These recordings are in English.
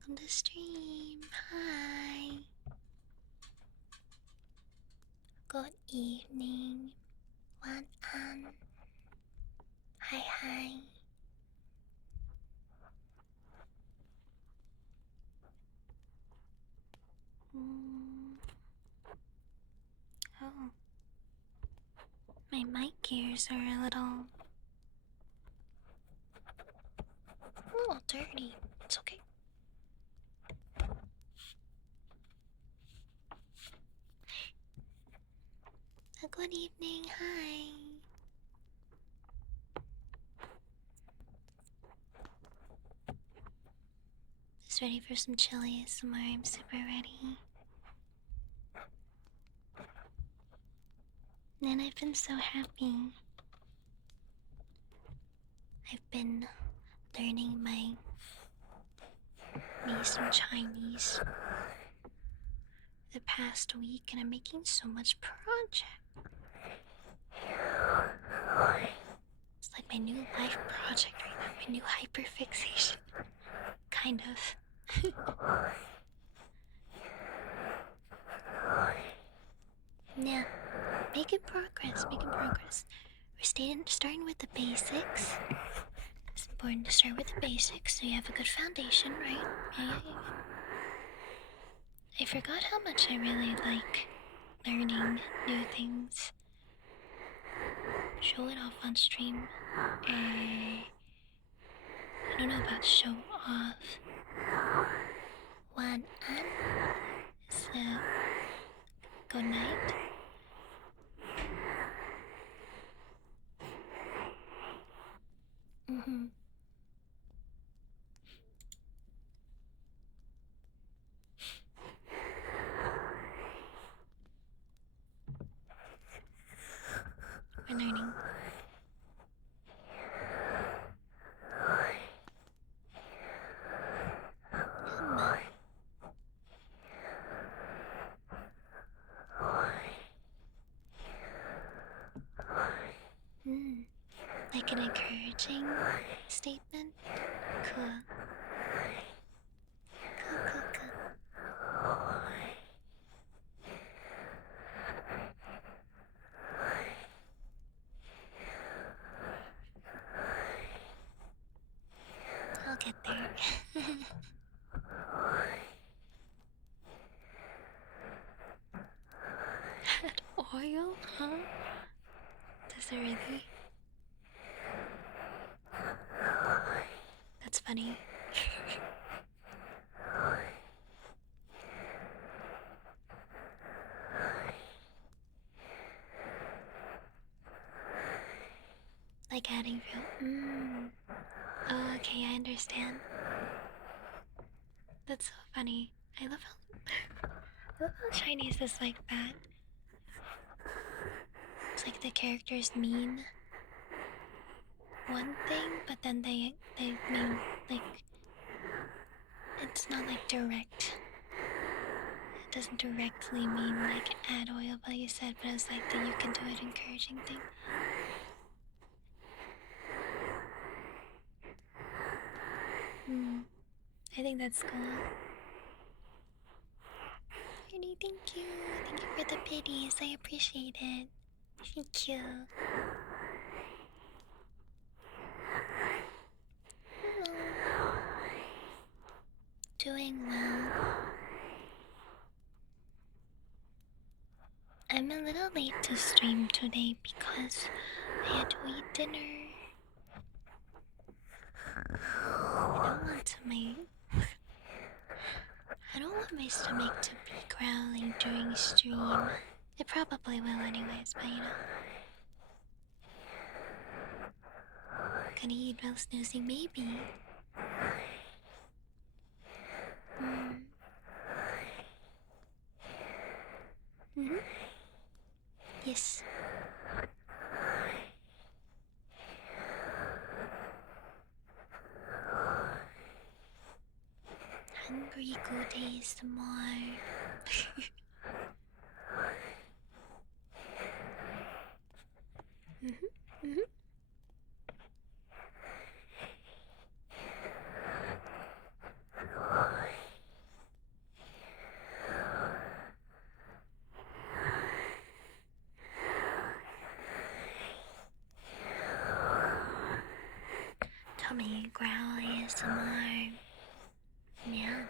welcome to stream. Hi. Good evening. One Hi, hi. Oh. My mic ears are a little dirty. It's okay. Good evening. Hi. Just ready for some chili ASMR. I'm super ready. And I've been so happy. I've been learning me some Chinese the past week, and I'm making so much project. It's like my new life project right now, my new hyperfixation. Kind of. Yeah, making progress. We're starting with the basics. It's important to start with the basics so you have a good foundation, right? Yeah. I forgot how much I really like learning new things. Show it off on stream. I don't know about show off. One so good night. We're learning. Like an encouraging statement? Cool. I'll get there. Add oil? Huh? Does it really? That's funny. Like adding real. Oh, okay, I understand. That's so funny. I love how Chinese is like that. It's like the characters mean one thing, but then they mean like it's not like direct. It doesn't directly mean like add oil, but you said, but it's like the you can do it encouraging thing. I think that's cool. Really, thank you. Thank you for the pities. I appreciate it. Thank you. Hello. Doing well. I'm a little late to stream today because I had to eat dinner. I don't want my stomach to be growling during stream. It probably will anyways, but you know. Gonna eat while snoozing, maybe. Yes. Hungry good days more. tummy growl ASMR. Yeah.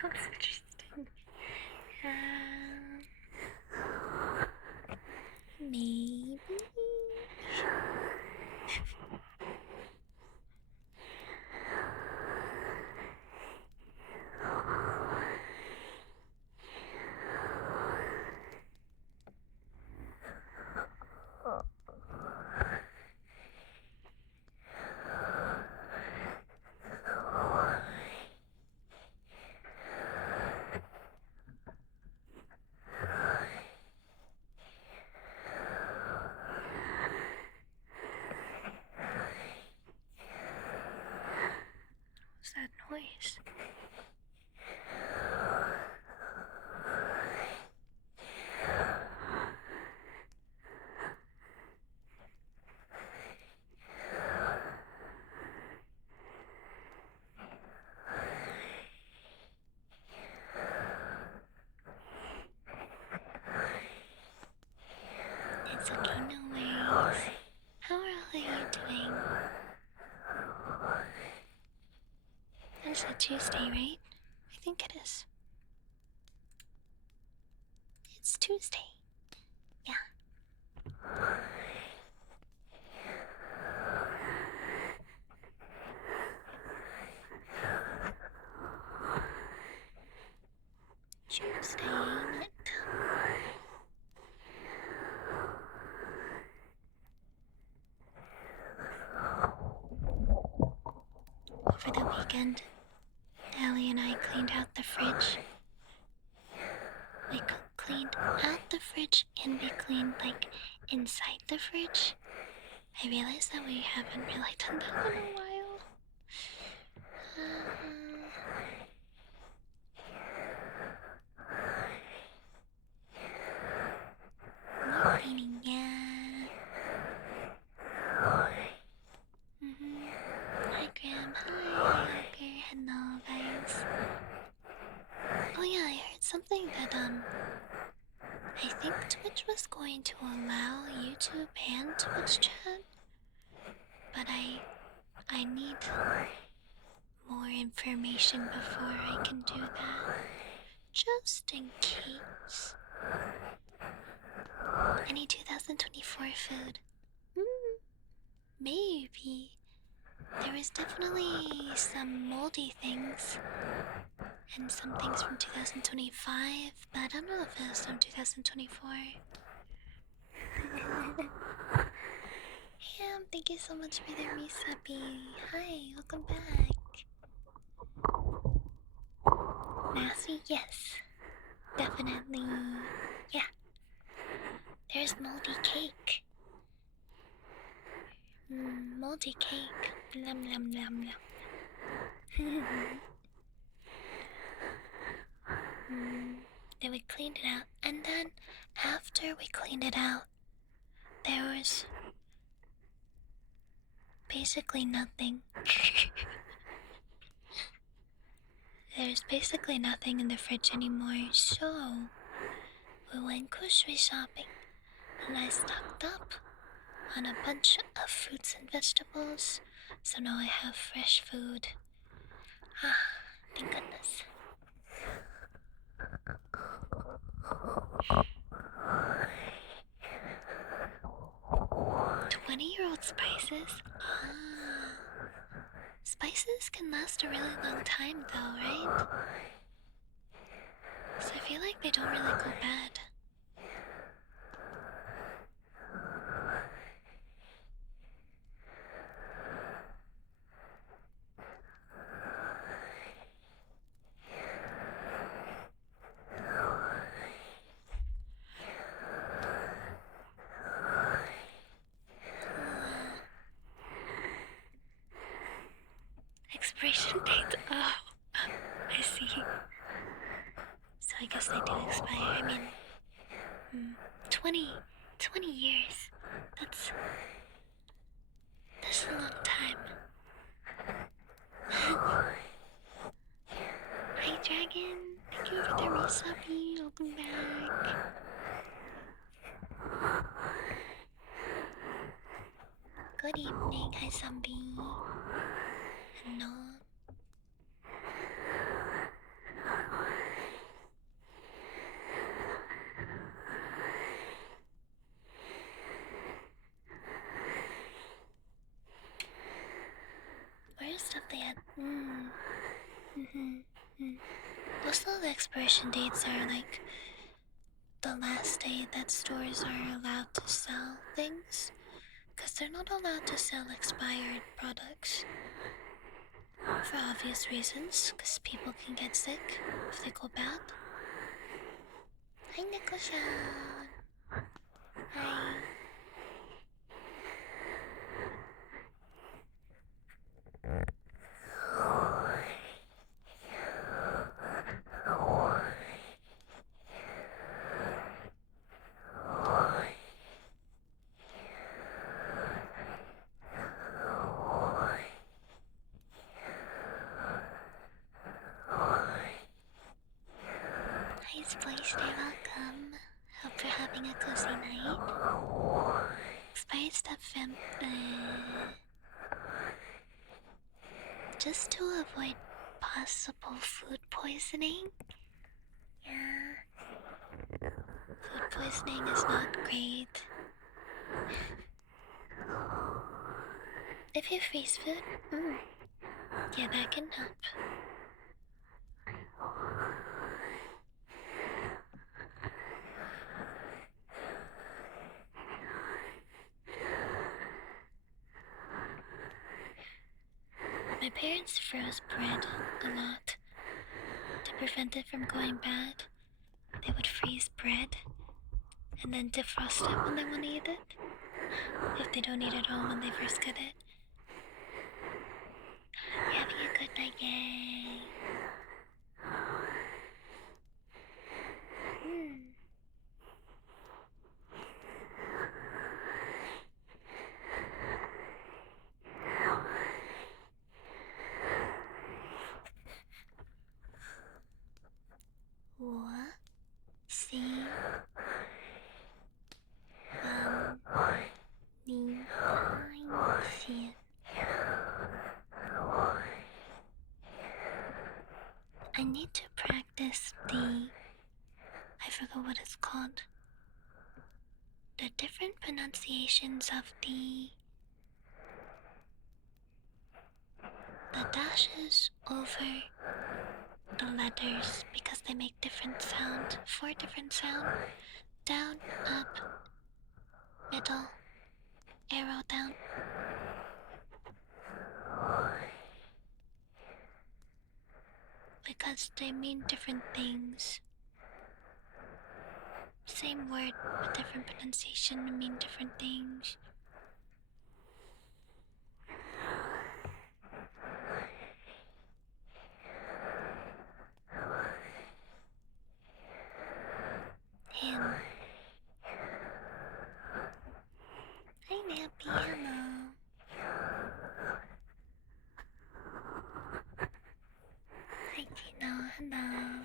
Sounds interesting. Maybe. What's that noise? It's okay, no worries. How are all of you doing? It's a Tuesday, right? I think it is. It's Tuesday. Yeah. Tuesday, ain't it? Over the weekend, Ellie and I cleaned out the fridge. We cleaned out the fridge and we cleaned like inside the fridge. I realized that we haven't really done that in a while. More cleaning, yeah. Hi Graham, hi Walker, hello guys. Oh yeah, I heard something that I think Twitch was going to allow YouTube and Twitch chat, but I need more information before I can do that. Just in case. Any 2024 food? Maybe. There was definitely some moldy things and some things from 2025, but I don't know if it was from 2024. Ham, thank you so much for the resuppy. Hi, welcome back. Nasty, yes. Definitely. Yeah. There's moldy cake. Moldy cake. Lum lum lum lum. Then we cleaned it out, and then after we cleaned it out, there was basically nothing. There's basically nothing in the fridge anymore, so we went grocery shopping, and I stocked up on a bunch of fruits and vegetables, so now I have fresh food. Ah, thank goodness. 20-year-old spices? Spices can last a really long time though, right? So I feel like they don't really go bad. Expiration dates? Oh, I see. So I guess they do expire. I mean, Hmm. 20 years. That's a long time. Hi Dragon, thank you for the resubby. Welcome back. Good evening, hi Zombie. Hello. Where's stuff they had? Also, the expiration dates are like the last day that stores are allowed to sell things. Because they're not allowed to sell expired products. For obvious reasons, because people can get sick if they go bad. Hi, Nico-chan. Hi. Hi, Splice, welcome. Hope you're having a cozy night. Expired stuff from just to avoid possible food poisoning. Yeah. Food poisoning is not great. If you freeze food, yeah, that can help. My parents froze bread a lot. To prevent it from going bad, they would freeze bread and then defrost it when they want to eat it. If they don't eat it all when they first get it. You're having a good night, yay! What? See? I need to practice I forgot what it's called. The different pronunciations of the dashes over the letters because they make different sound. 4 different sound. Down, up, middle, arrow down. Because they mean different things. Same word, but different pronunciation mean different things. Him. Hi, Nappy, hello. Hi, Tino, hello.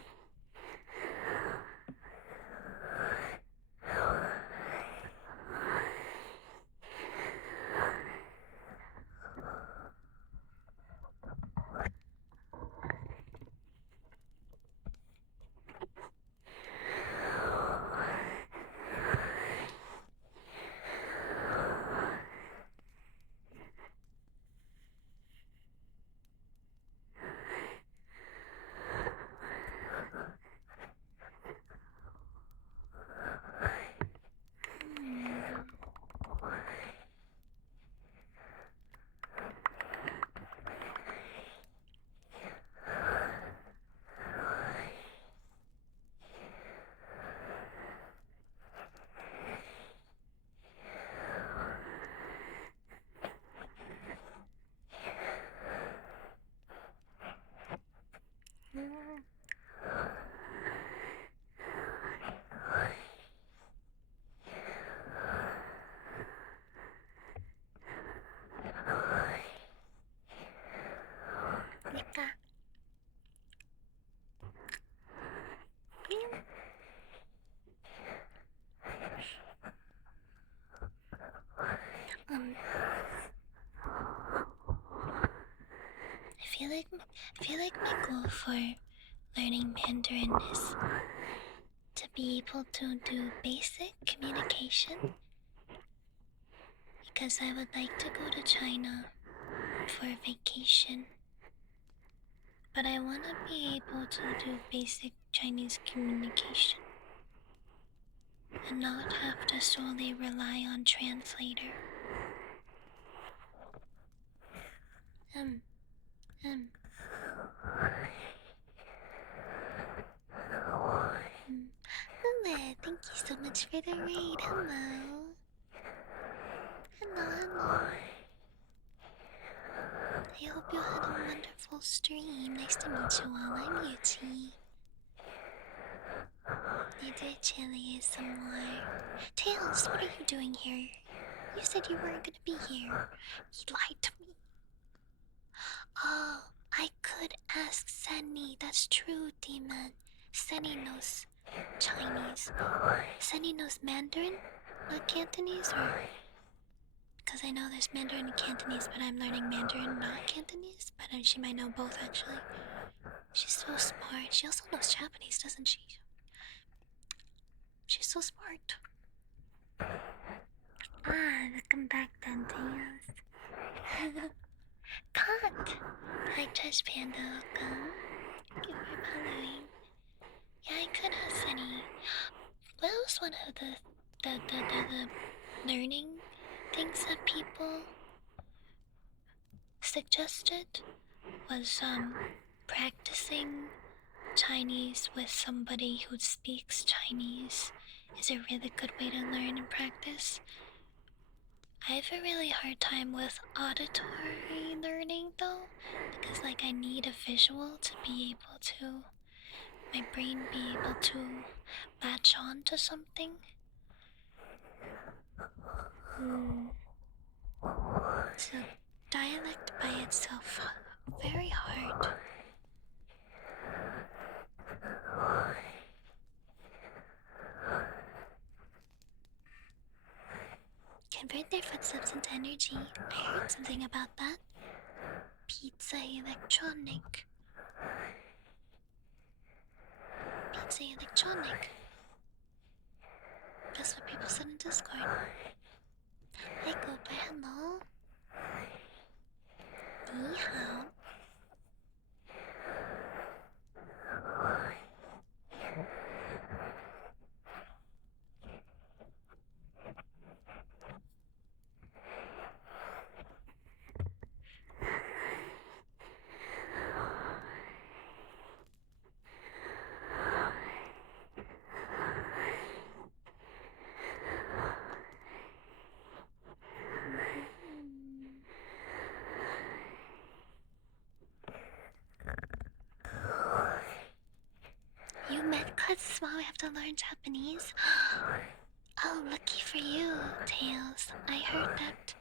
I feel like my goal for learning Mandarin is to be able to do basic communication, because I would like to go to China for a vacation. But I want to be able to do basic Chinese communication and not have to solely rely on translator. Um, um. Hello, thank you so much for the raid. Hello. Hello. I hope you had a wonderful stream. Nice to meet you all. I'm Yuchi. Need to chili some more. Tails, what are you doing here? You said you weren't gonna be here. You lied to me. Oh, I could ask Sunny. That's true, Demon. Sunny knows Chinese. Sunny knows Mandarin, not Cantonese, or... Because I know there's Mandarin and Cantonese, but I'm learning Mandarin, not Cantonese. But she might know both, actually. She's so smart. She also knows Japanese, doesn't she? She's so smart. Ah, welcome back, Danteas. Cut! Hi, Trash Panda, welcome. Thank you for following. Yeah, I could ask any. What was one of the learning things that people suggested was practicing Chinese with somebody who speaks Chinese is a really good way to learn and practice. I have a really hard time with auditory learning though, because I need a visual to be able to, my brain be able to latch on to something. So dialect by itself, very hard. Convert their footsteps into energy. I heard something about that. Pizza electronic. Pizza electronic. That's what people said in Discord. Hi, Cooper. Hello. Ni hao. You met Cuts while we have to learn Japanese? Oh, lucky for you, Tails. I heard that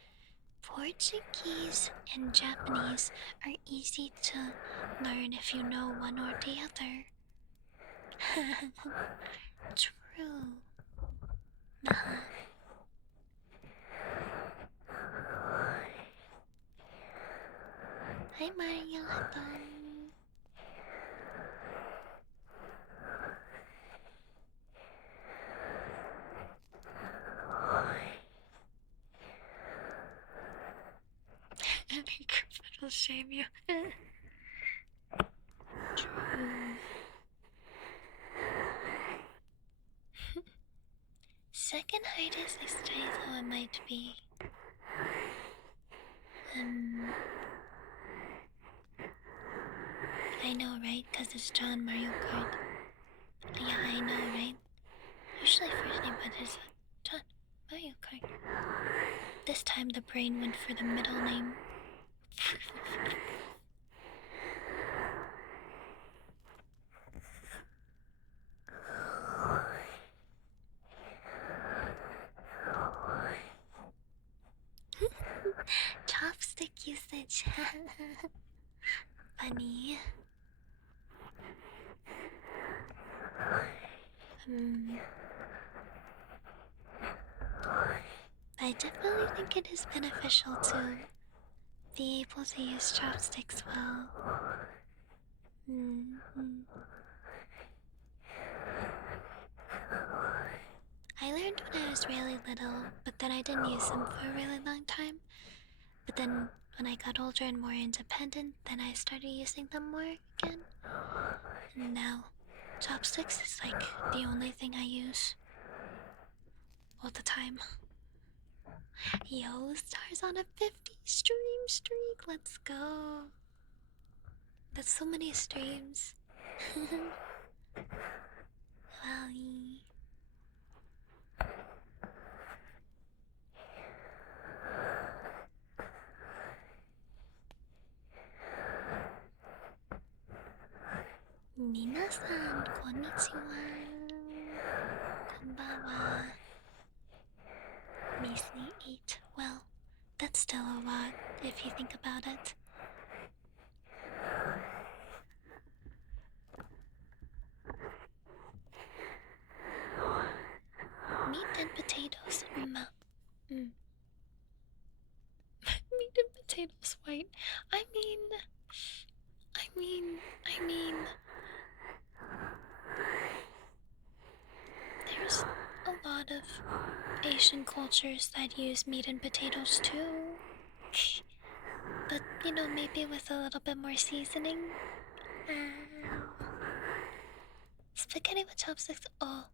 Portuguese and Japanese are easy to learn if you know one or the other. True. Hi, Mario. Hello. It'll shame you. True. Second hardest exercise how it might be. I know, right? Because it's John Mario Kart. Yeah, I know, right? Usually first name, but it's John Mario Kart. This time the brain went for the middle name. Chopstick usage. Funny. I definitely think it is beneficial to be able to use chopsticks well. Mm-hmm. I learned when I was really little, but then I didn't use them for a really long time. But then when I got older and more independent, then I started using them more again. And now, chopsticks is like the only thing I use all the time. Yo, stars on a 50 stream streak. Let's go. That's so many streams. Wally. Minasan, konnichiwa. Konbanwa. Measly 8. Well, that's still a lot if you think about it. Meat and potatoes. Meat and potatoes white. I mean, there's a lot of Asian cultures that use meat and potatoes too. But, you know, maybe with a little bit more seasoning. Spaghetti with chopsticks. Oh,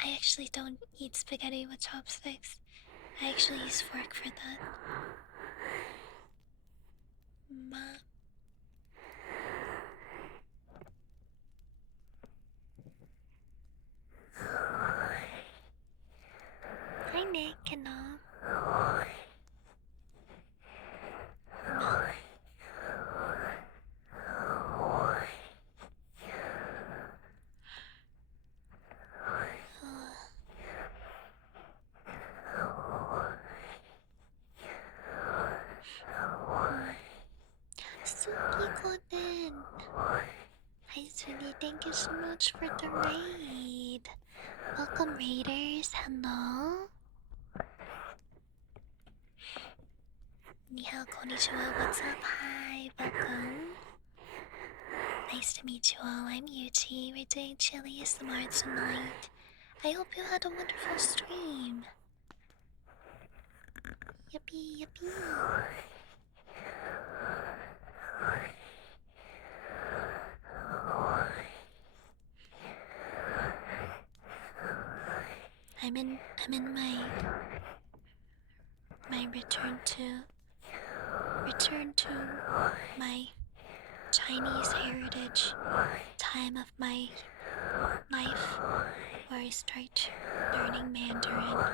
I actually don't eat spaghetti with chopsticks. I actually use fork for that. Hi Nick and all. Suki Golden. Hi sweetie, thank you so much for the raid. Welcome raiders, hello. Nihao konnichiwa, what's up? Hi, welcome. Nice to meet you all. I'm Yuchi. We're doing chili ASMR tonight. I hope you had a wonderful stream. Yippee, yippee. I'm in my return to my Chinese heritage time of my life where I start learning Mandarin,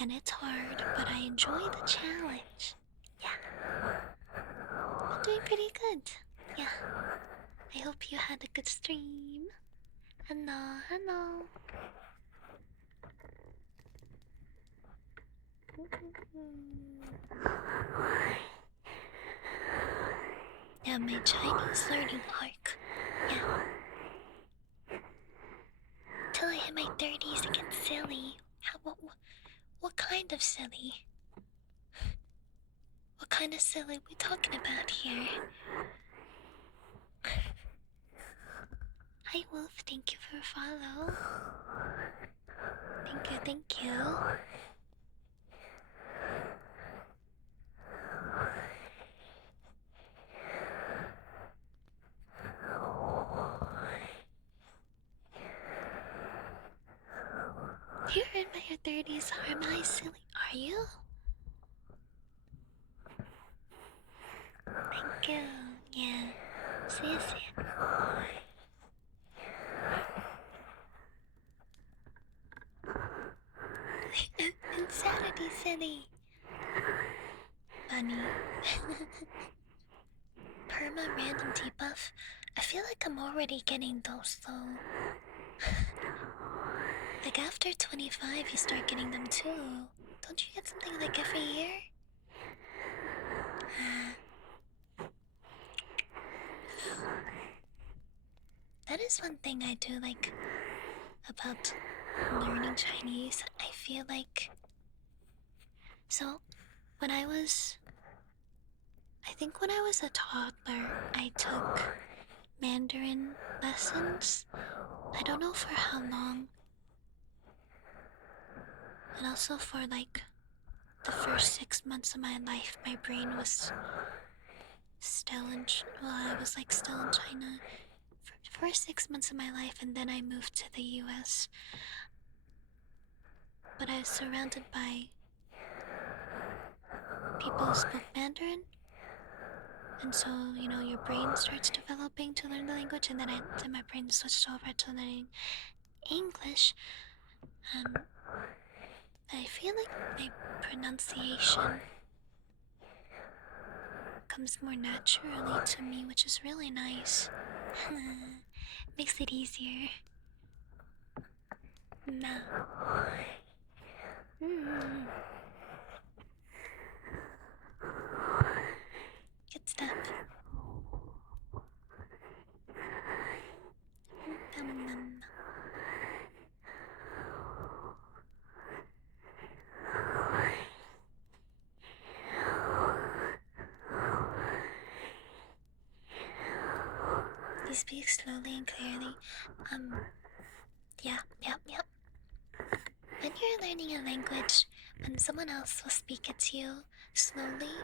and it's hard, but I enjoy the challenge. Yeah, I'm doing pretty good. Yeah, I hope you had a good stream. Hello, hello. Yeah, my Chinese learning arc. Yeah. Till I hit my 30s, it gets silly. What kind of silly? What kind of silly we talking about here? Hi Wolf, thank you for follow. Thank you. You're in my 30s, am I silly? Are you? Thank you. Yeah. See you soon. Insanity City. Funny. Perma random debuff. I feel like I'm already getting those though. Like after 25 you start getting them too. Don't you get something like every year? That is one thing I do like about learning Chinese. I feel like... So, I think when I was a toddler, I took Mandarin lessons. I don't know for how long. And also for like the first 6 months of my life, my brain was still in. I was like still in China for 6 months of my life, and then I moved to the U.S. But I was surrounded by people who spoke Mandarin, and so your brain starts developing to learn the language, and then my brain switched over to learning English. I feel like my pronunciation comes more naturally to me, which is really nice. Makes it easier. No. Good stuff. You speak slowly and clearly. Yeah. When you're learning a language, when someone else will speak it to you slowly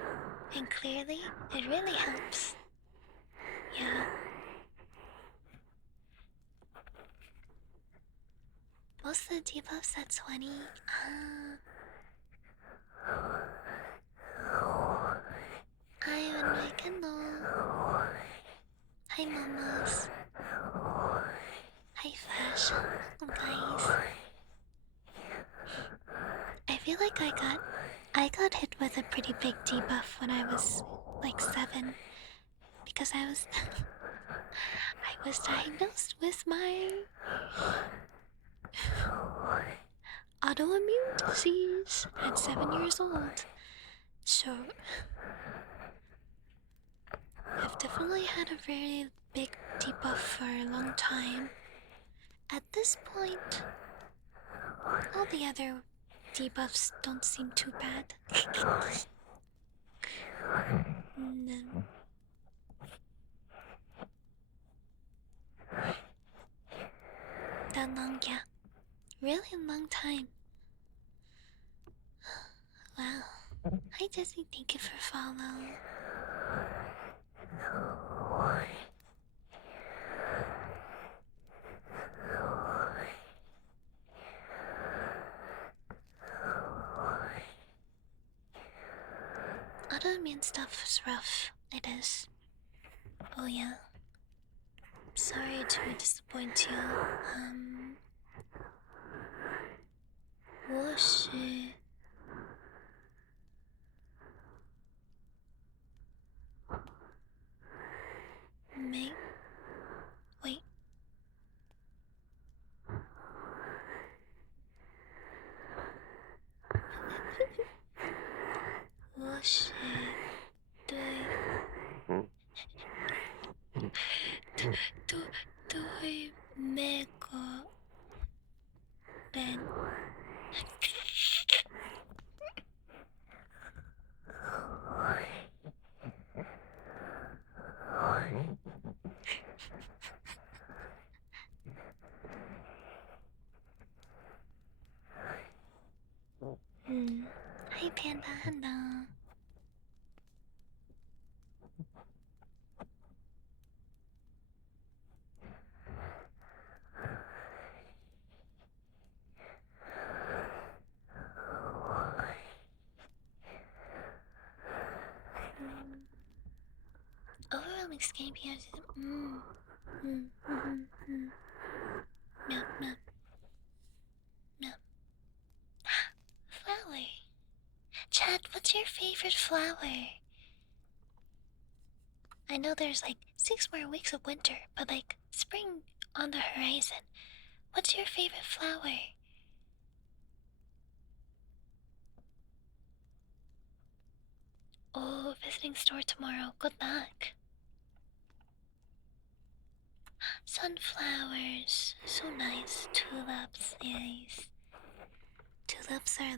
and clearly, it really helps. Yeah. Most of the debuffs at 20. Hi, Unrekendo. Hi, Momos. Hi, Flash. Guys. I feel like I got hit with a pretty big debuff when I was like 7, because I was I was diagnosed with my autoimmune disease at 7 years old. So I've definitely had a very big debuff for a long time. At this point, all the other debuffs don't seem too bad. No. That long, yeah. Really long time. Wow. Hi Jesse, thank you for follow. Autoimmune stuff is rough. It is. Oh yeah. Sorry to disappoint you. 我是 没 wait. 我是对每个人Hi Panda, hello. Overwhelming skin appearance. Meow. Flower. Chad, what's your favorite flower? I know there's like 6 more weeks of winter, but like spring on the horizon. What's your favorite flower? Oh, visiting store tomorrow. Good luck. Sunflowers. So nice. Tulips. Yes. Tulips are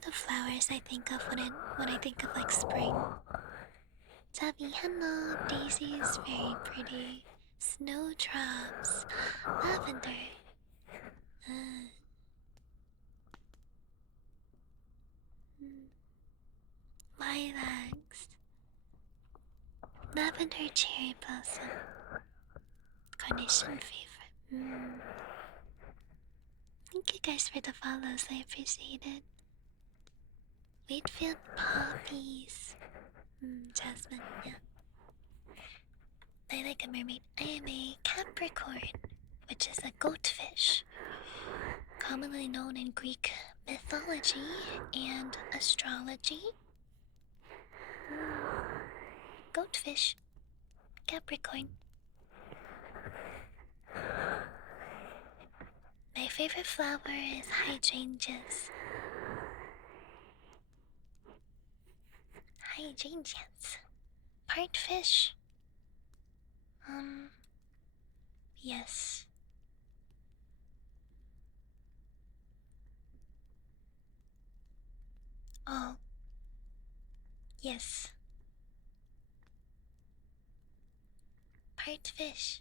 the flowers I think of when I think of like spring. Tabby, hello. Daisy is very pretty. Snowdrops. Lavender. Uh, mm, Lilacs. Lavender cherry blossom. Carnation favorite. Thank you guys for the follows. I appreciate it. Wheatfield poppies. Jasmine, yeah. I like a mermaid. I am a Capricorn, which is a goatfish, commonly known in Greek mythology and astrology. Goatfish, Capricorn. My favorite flower is hydrangeas. Hydrangeas. Part fish. Yes. Oh, yes. Part fish.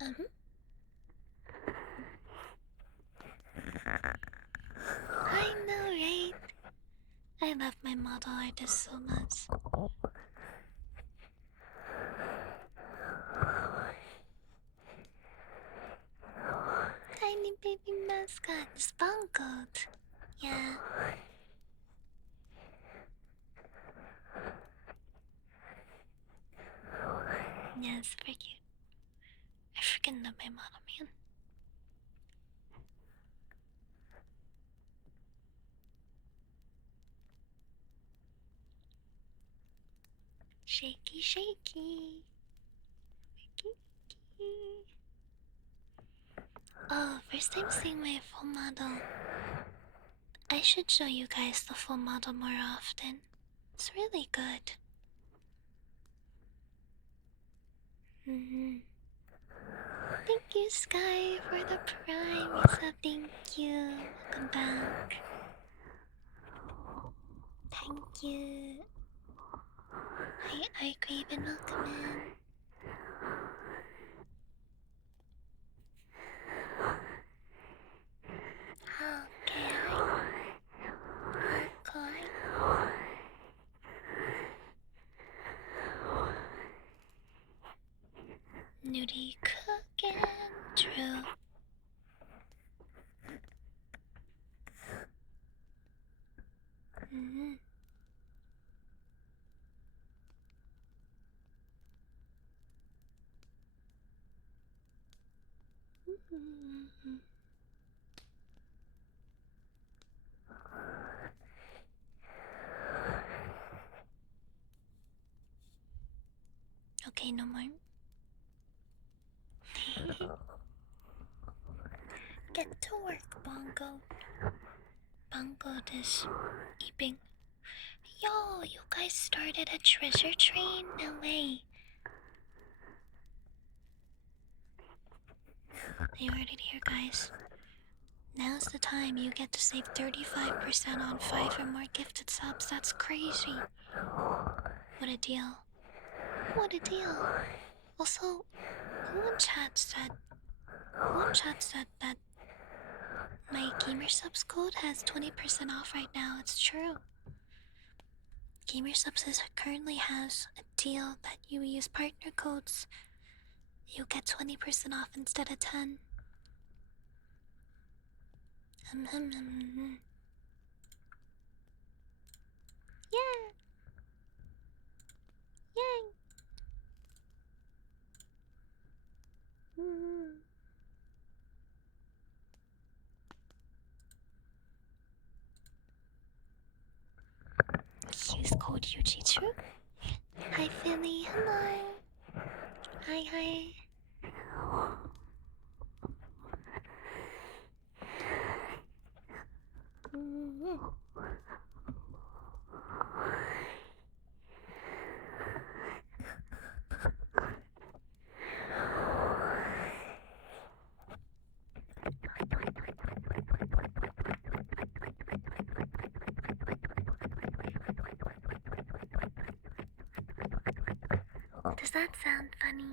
Uh-huh. I know, right? I love my model artist so much. Tiny baby mascot, Spunkled. Yeah. Yeah, super cute. I freaking love my model, man. Shaky, shaky. Shaky, shaky. Oh, first time seeing my full model. I should show you guys the full model more often. It's really good. Thank you, Sky, for the prime sub. Thank you. Welcome back. Thank you. Hi, Craven. Welcome in. Okay. Nudie cooking. True. Okay, no more. Get to work, Bongo. Bongo is eeping. Yo, you guys started a treasure train? No way. You heard it here, guys. Now's the time you get to save 35% on 5 or more gifted subs. That's crazy. What a deal. What a deal. Also, who in chat said that my gamer subs code has 20% off right now? It's true. Gamer subs currently has a deal that you use partner codes. You get 20% off instead of 10. Yeah. Yay. Use code Yuchi, true? Hi, Philly. Hello. Hi. Does that sound funny?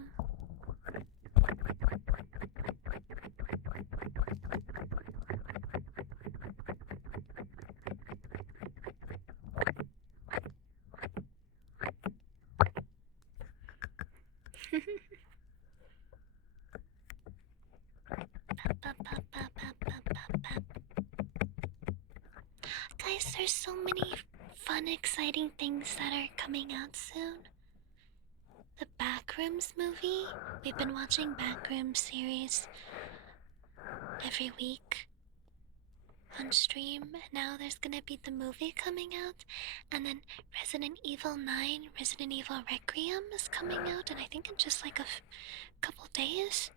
Guys, there's so many fun, exciting things that are coming out soon. The Backrooms movie. We've been watching Backrooms series every week on stream. Now there's gonna be the movie coming out, and then Resident Evil 9, Resident Evil Requiem is coming out, and I think in just like a couple days.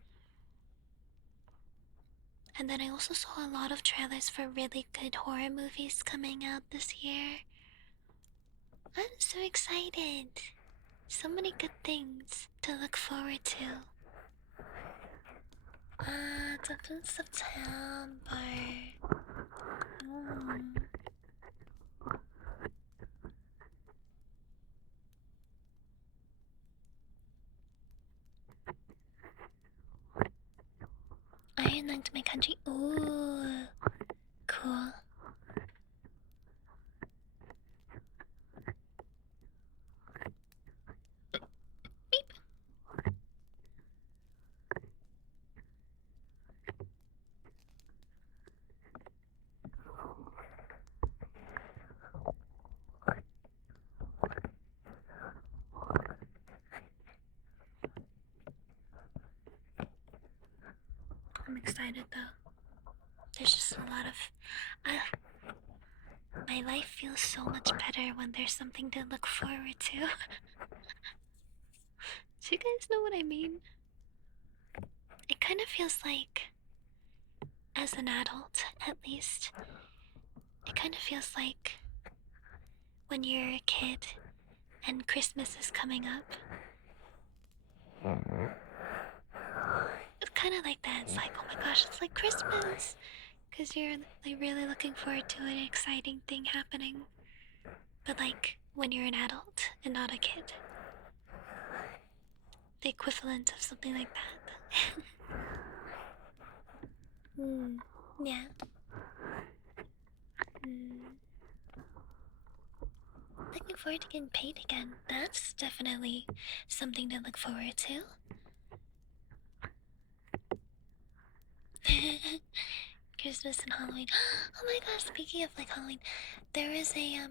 And then I also saw a lot of trailers for really good horror movies coming out this year. I'm so excited. So many good things to look forward to. It's up in September. Iron Lung to my country. Ooh, cool. Beep. I'm excited though. There's just a lot of. My life feels so much better when there's something to look forward to. Do you guys know what I mean? It kind of feels like, as an adult at least, it kind of feels like when you're a kid and Christmas is coming up. It's kind of like that. It's like, oh my gosh, it's like Christmas. Because you're like really looking forward to an exciting thing happening. But like when you're an adult and not a kid. The equivalent of something like that. Yeah. Looking forward to getting paid again. That's definitely something to look forward to. Christmas and Halloween. Oh my gosh, speaking of like Halloween, there is a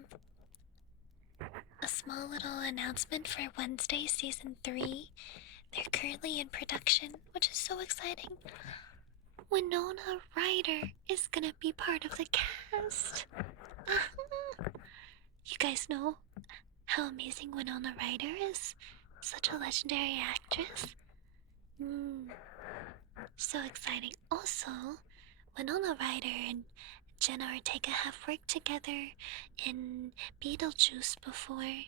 small little announcement for Wednesday season 3. They're currently in production, which is so exciting. Winona Ryder is gonna be part of the cast. You guys know how amazing Winona Ryder is? Such a legendary actress. So exciting. Also, Winona Ryder and Jenna Ortega have worked together in Beetlejuice before,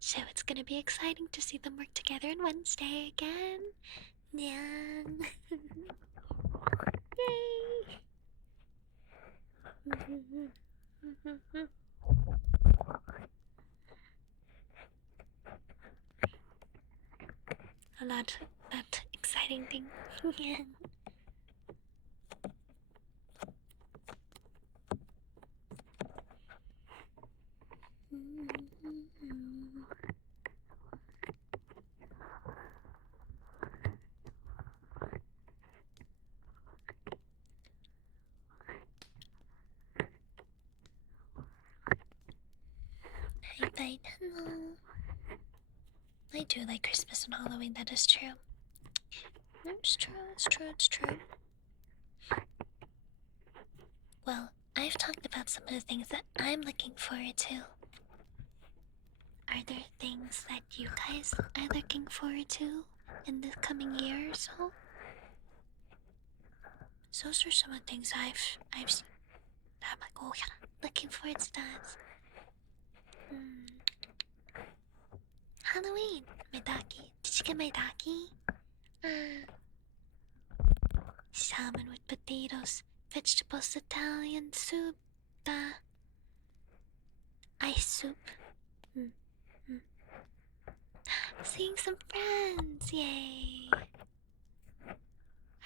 so it's gonna be exciting to see them work together on Wednesday again. Yeah. Yay! A lot that exciting thing. Yeah. Hey, bye. Hello. I do like Christmas and Halloween, that is true. It's true, it's true, it's true. Well, I've talked about some of the things that I'm looking forward to. Are there things that you guys are looking forward to in the coming year or so? Those are some of the things I've seen. I'm like, oh yeah, looking forward to that. Halloween, Medaki. Did you get my Daki? Salmon with potatoes, vegetables, Italian soup, ice soup. Seeing some friends, yay!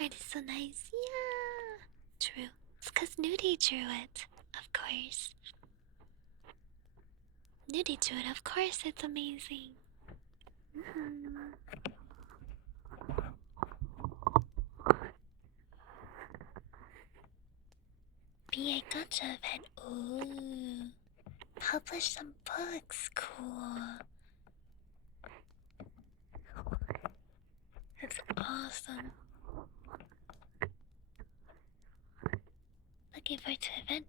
Art is so nice, yeah! True. It's cause Nudie drew it, of course. Nudie drew it, of course it's amazing. BA Gotcha event, ooh. Publish some books, cool. That's awesome. Looking forward to event.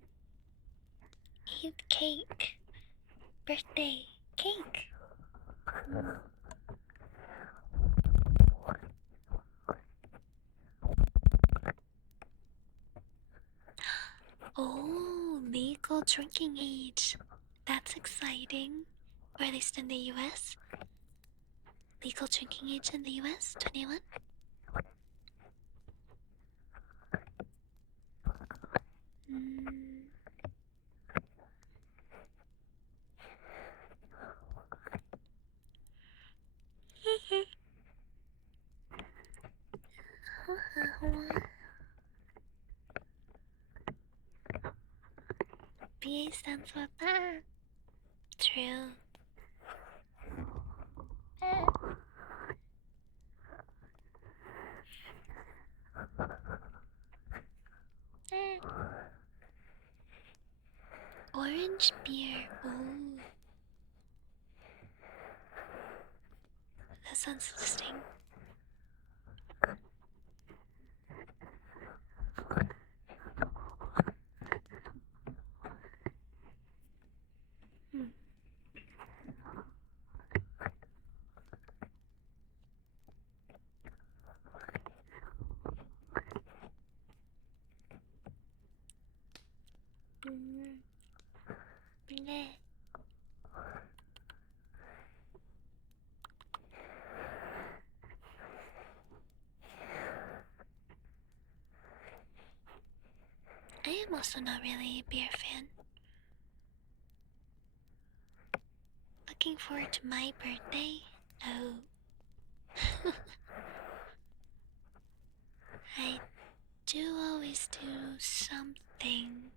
Eat cake. Birthday cake. Oh, legal drinking age. That's exciting. Or at least in the US. Legal drinking age in the US, 21. BA stands for that. True. Orange beer. Ooh. That sounds interesting. Bleh. I am also not really a beer fan. Looking forward to my birthday. Oh. I do always do something.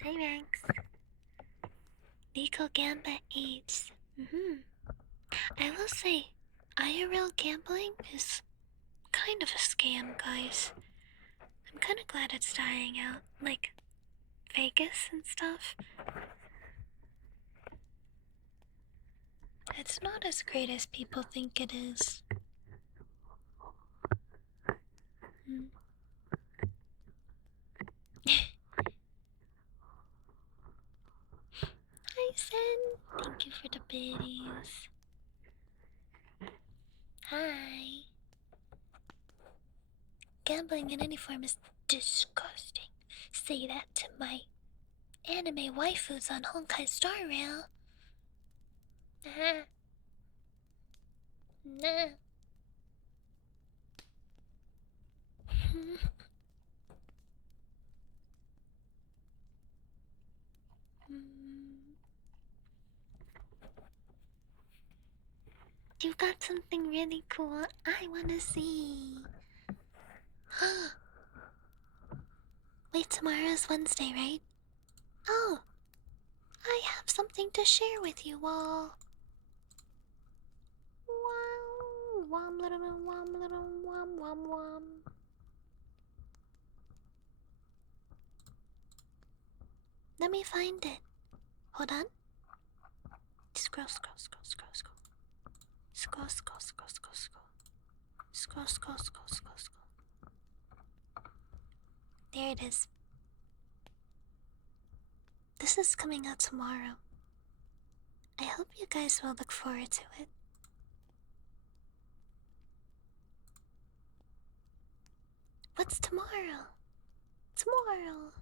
Hi, Max. Legal gambit age. I will say, IRL gambling is kind of a scam, guys. I'm kind of glad it's dying out, like Vegas and stuff. It's not as great as people think it is. Hi, Sen. Thank you for the biddies. Hi. Gambling in any form is disgusting. Say that to my anime waifus on Honkai Star Rail. Nah. You got something really cool I wanna see. Wait, tomorrow's Wednesday, right? Oh, I have something to share with you all. Wow, wom little wom wom wom. Let me find it. Hold on. Scroll, scroll, scroll, scroll, scroll. Scroll, scroll, scroll, scroll, scroll. Scroll, scroll, scroll, scroll, scroll. There it is. This is coming out tomorrow. I hope you guys will look forward to it. What's tomorrow? Tomorrow.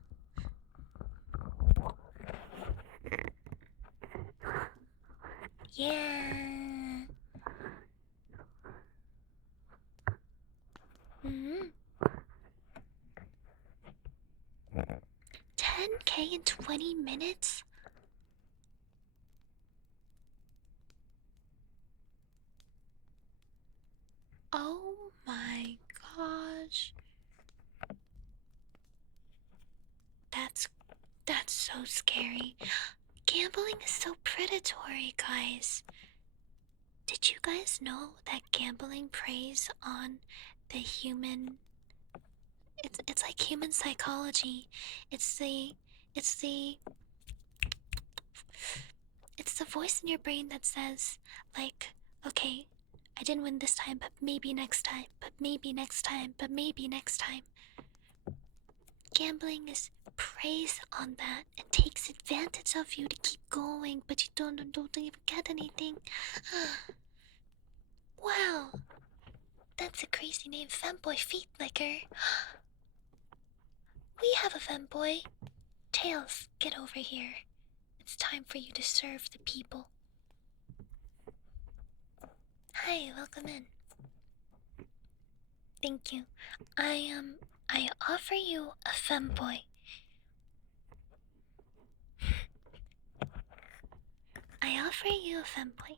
Yeah. 10K in 20 20 minutes? Oh my gosh. That's so scary. Gambling is so predatory, guys. Did you guys know that gambling preys on the human? It's like human psychology. It's the it's the it's the voice in your brain that says, like, okay, I didn't win this time, but maybe next time, but maybe next time, but maybe next time. Gambling is preys on that and takes advantage of you to keep going, but you don't even get anything. Wow, that's a crazy name, Femboy Feet Licker. We have a femboy. Tails, get over here. It's time for you to serve the people. Hi, welcome in. Thank you. I offer you a femboy. I offer you a femboy.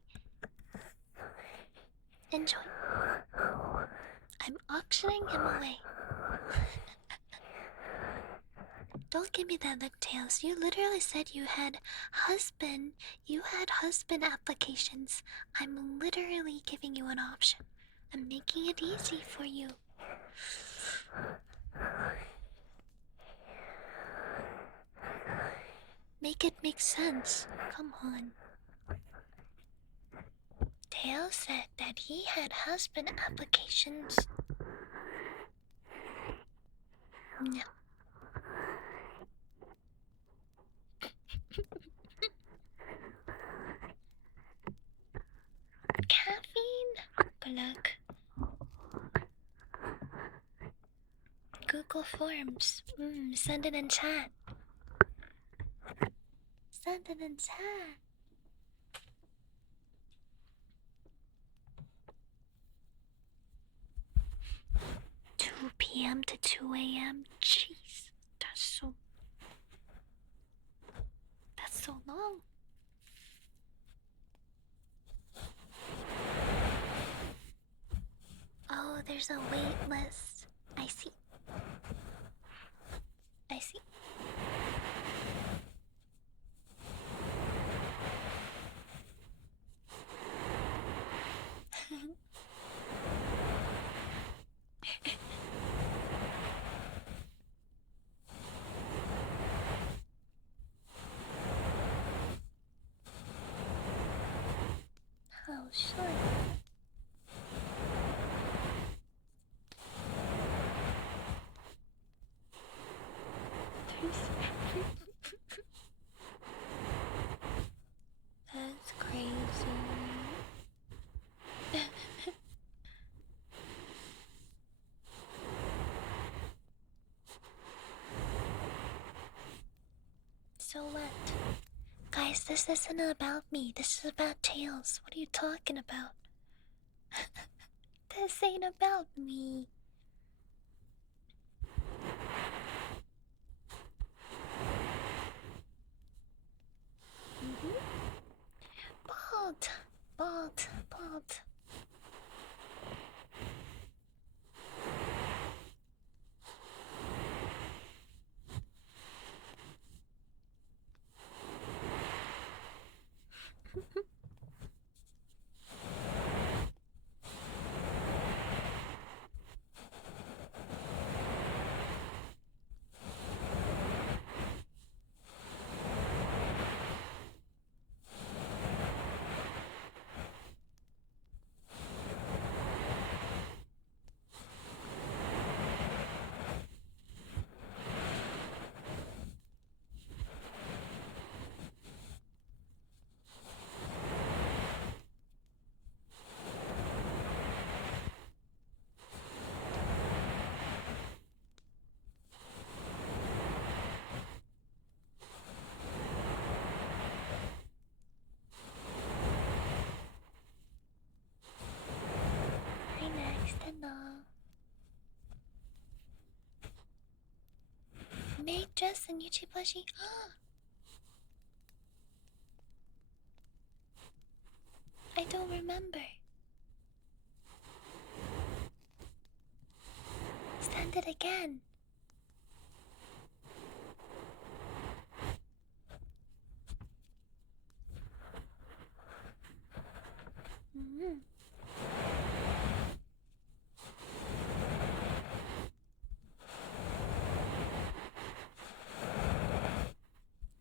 Enjoy. I'm auctioning him away. Don't give me that look, Tails. You literally said you had husband. You had husband applications. I'm literally giving you an option. I'm making it easy for you. Make it make sense. Come on. Tails said that he had husband applications. No. Caffeine? Good luck. Google Forms. Send it in chat. Send it in chat. Two p.m. to 2 a.m. Jeez, that's so long. Oh, there's a wait list. I see. I see. Oh, sure. That's crazy. So what? Guys, this isn't about me. This is about Tails. What are you talking about? This ain't about me. Bald. Hi, next and all. Maid dress and Yuchi plushie. again. Mm-hmm.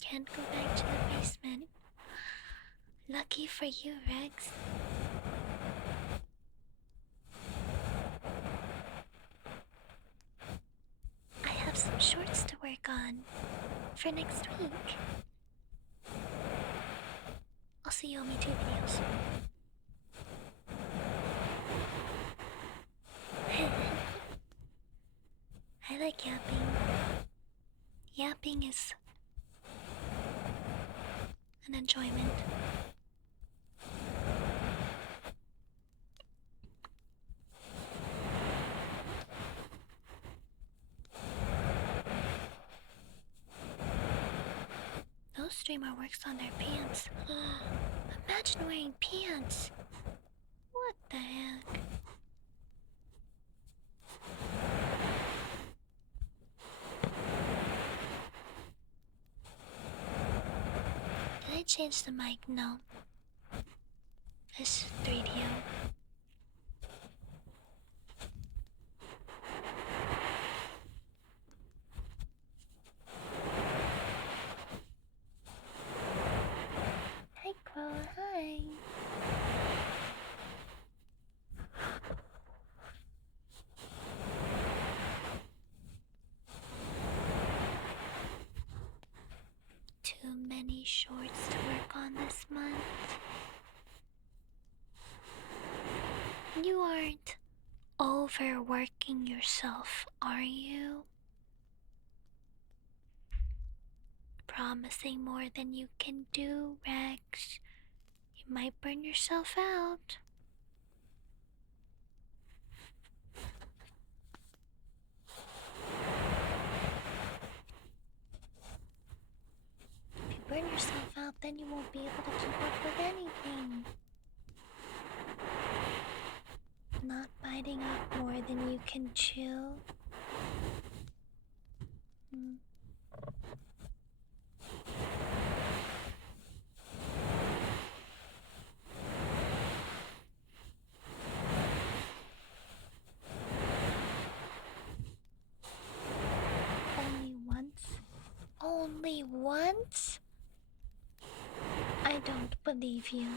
Can't go back to the basement. Lucky for you, Rex. I have some shorts to work on for next week. Also, you owe me 2 videos. I like yapping. Yapping is an enjoyment. No streamer works on their pants. Imagine wearing pants. What the heck? Did I change the mic? No. It's 3DO. Hi, Crow. Hi. Too many shorts to work on this month. You aren't overworking yourself, are you? Promising more than you can do, Rex. You might burn yourself out. If you burn yourself out, then you won't be able to keep up with anything. Not biting off more than you can chew. Only once? Only once? I don't believe you.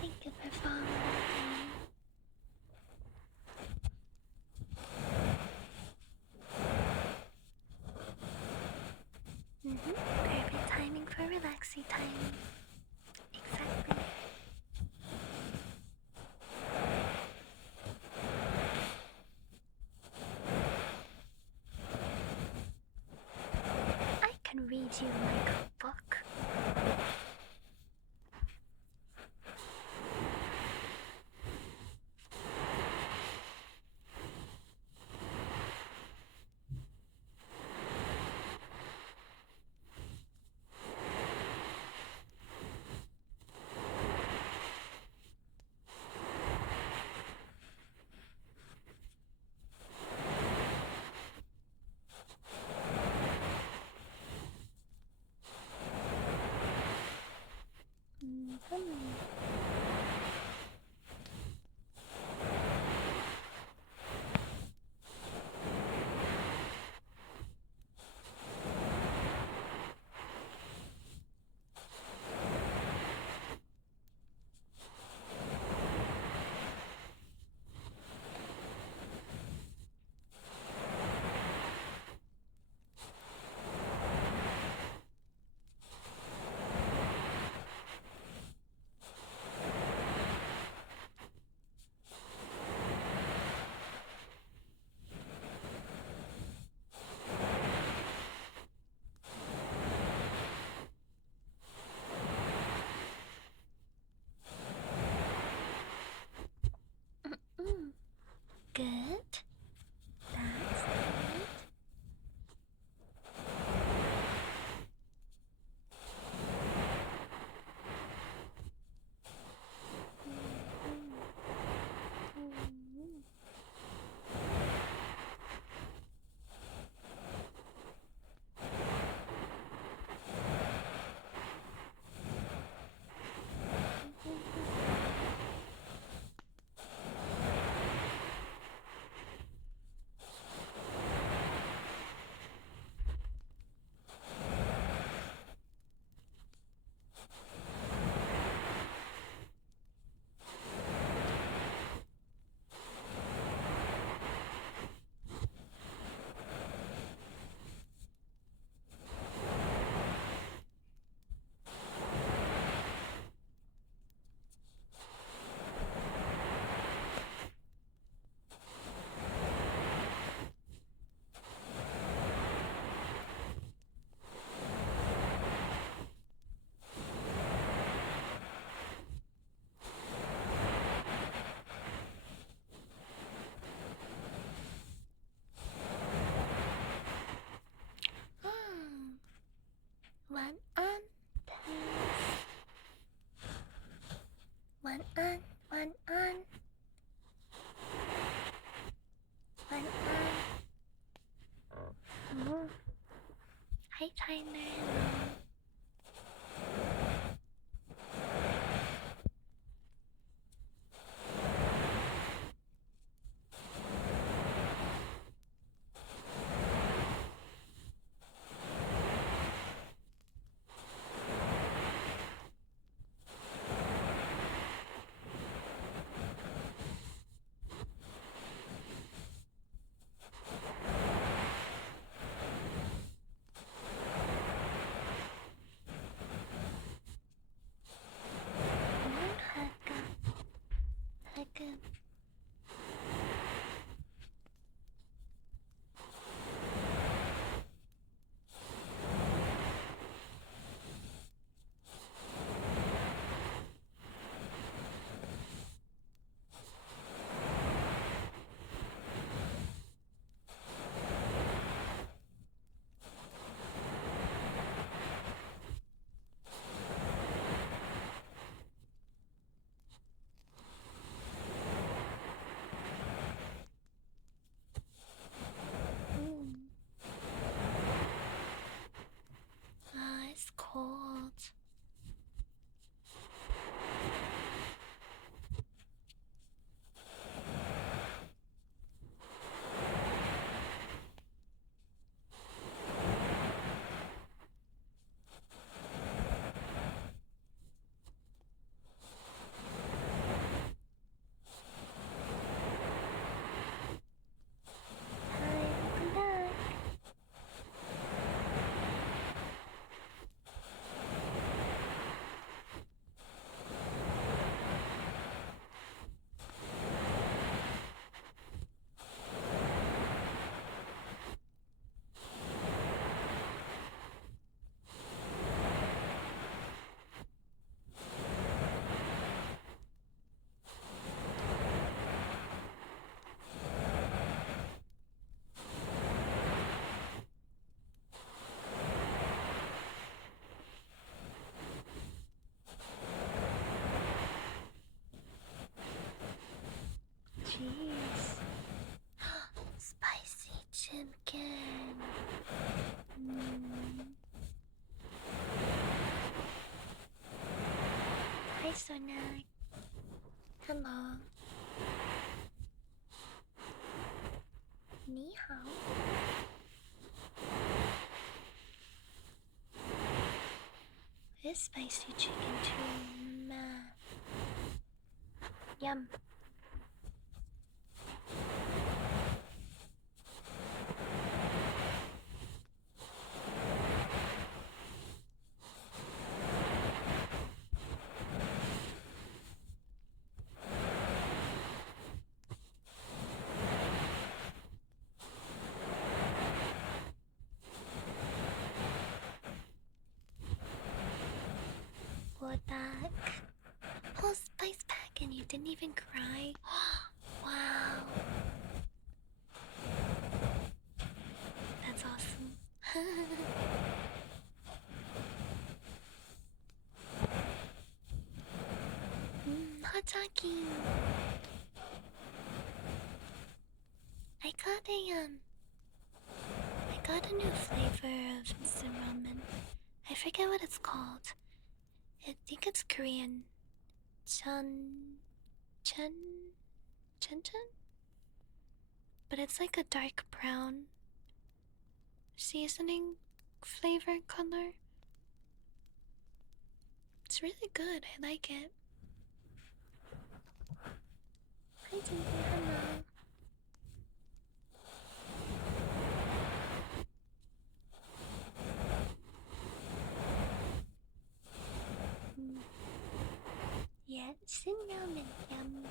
Thank you for following. Perfect timing for relaxing time. Exactly. I can read you like a book. Hi, Tyler. Hugga. Ah, it's cold. Hi, welcome back. Jeez. Spicy chicken. Hi, Sonak. Hello. Ni hao. This spicy chicken too. Yum. What back? Whole spice pack and you didn't even cry? Wow. That's awesome. Hot talking. I got a new flavor of instant ramen. I forget what it's called. I think it's Korean. Chun Chun Chun Chun? But it's like a dark brown seasoning flavor color. It's really good. I like it. Hi, Jinky. Hello. Yeah, sin ramen. Yum.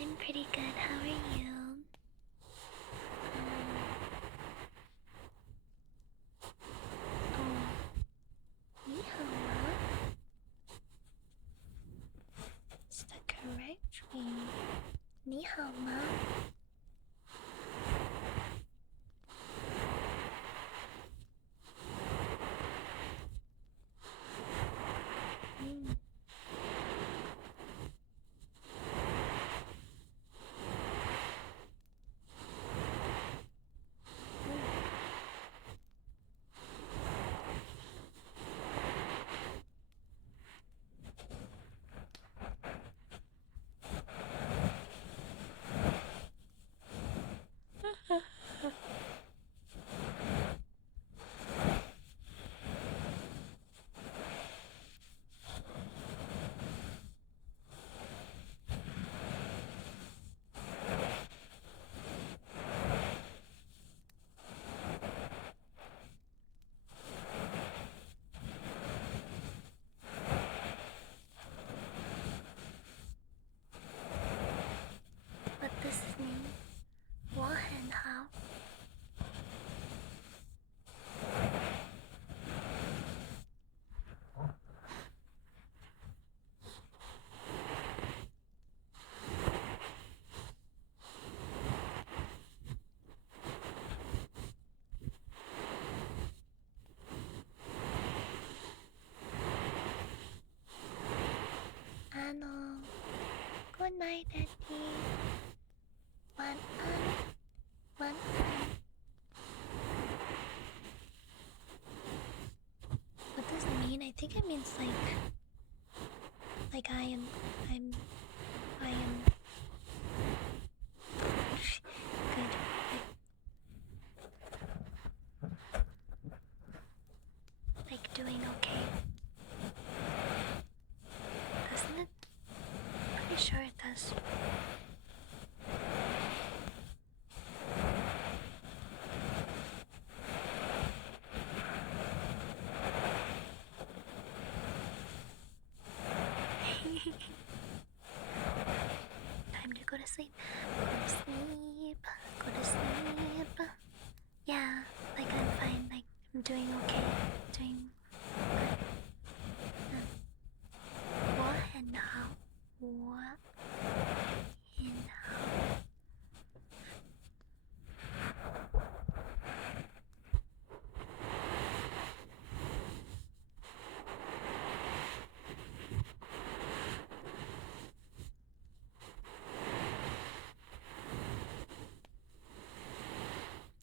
I'm pretty good. How are you? Ni hao ma. It's the correct way. Ni hao ma. night, Eddie. One one. What does it mean? I think it means like I am good. Like doing okay. Doesn't it? Pretty sure it does. Time to go to sleep. Go to sleep. Go to sleep. Yeah, like I'm fine. Like I'm doing okay. Doing good. What and how? What and how?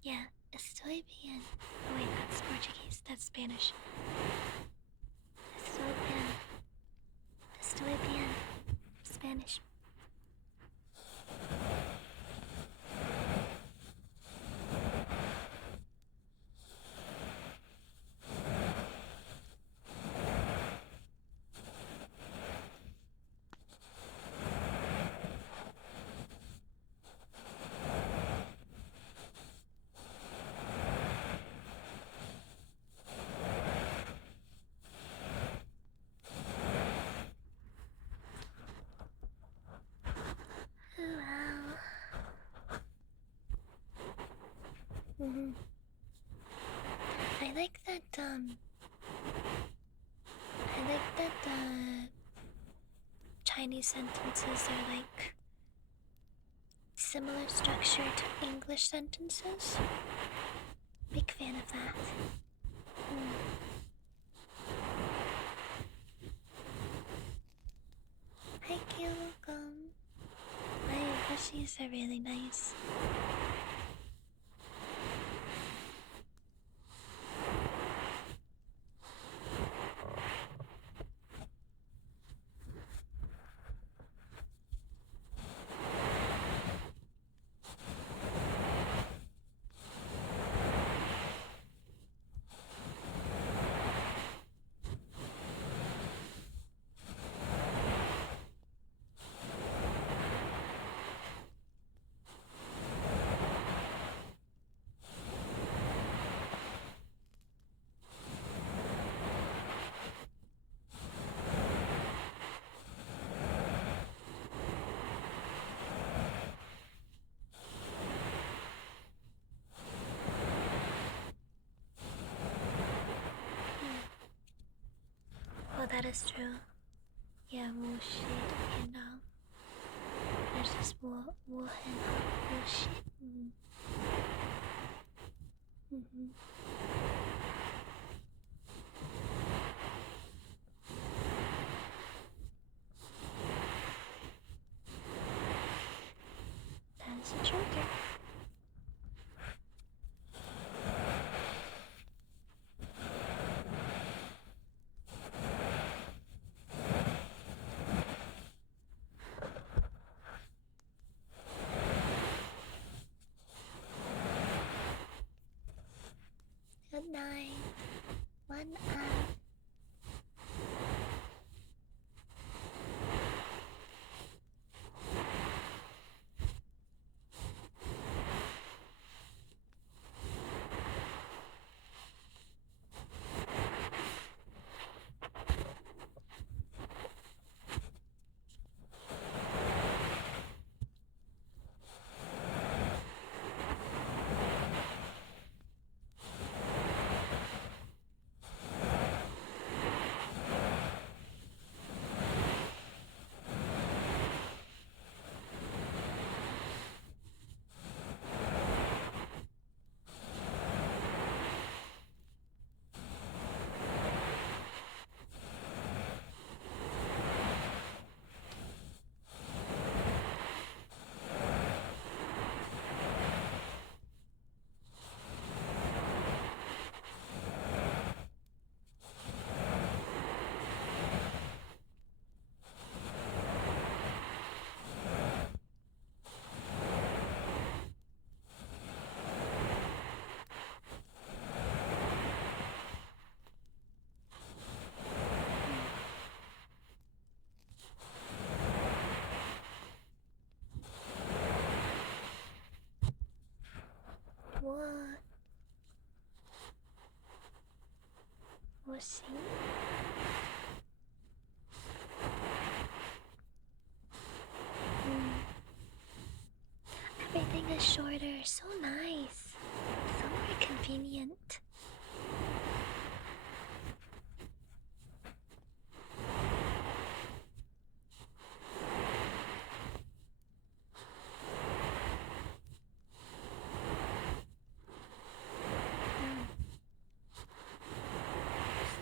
Yeah, estoy bien. Oh wait, that's Portuguese. That's Spanish. Estoy bien. Estoy bien. Spanish. Wow. I like that Chinese sentences are like similar structure to English sentences. Big fan of that. Hi, welcome. My plushies are really nice. Oh, that is true. Yeah, bullshit, and there's this war and bullshit. That's a joker. see. Everything is shorter. So nice. So more convenient.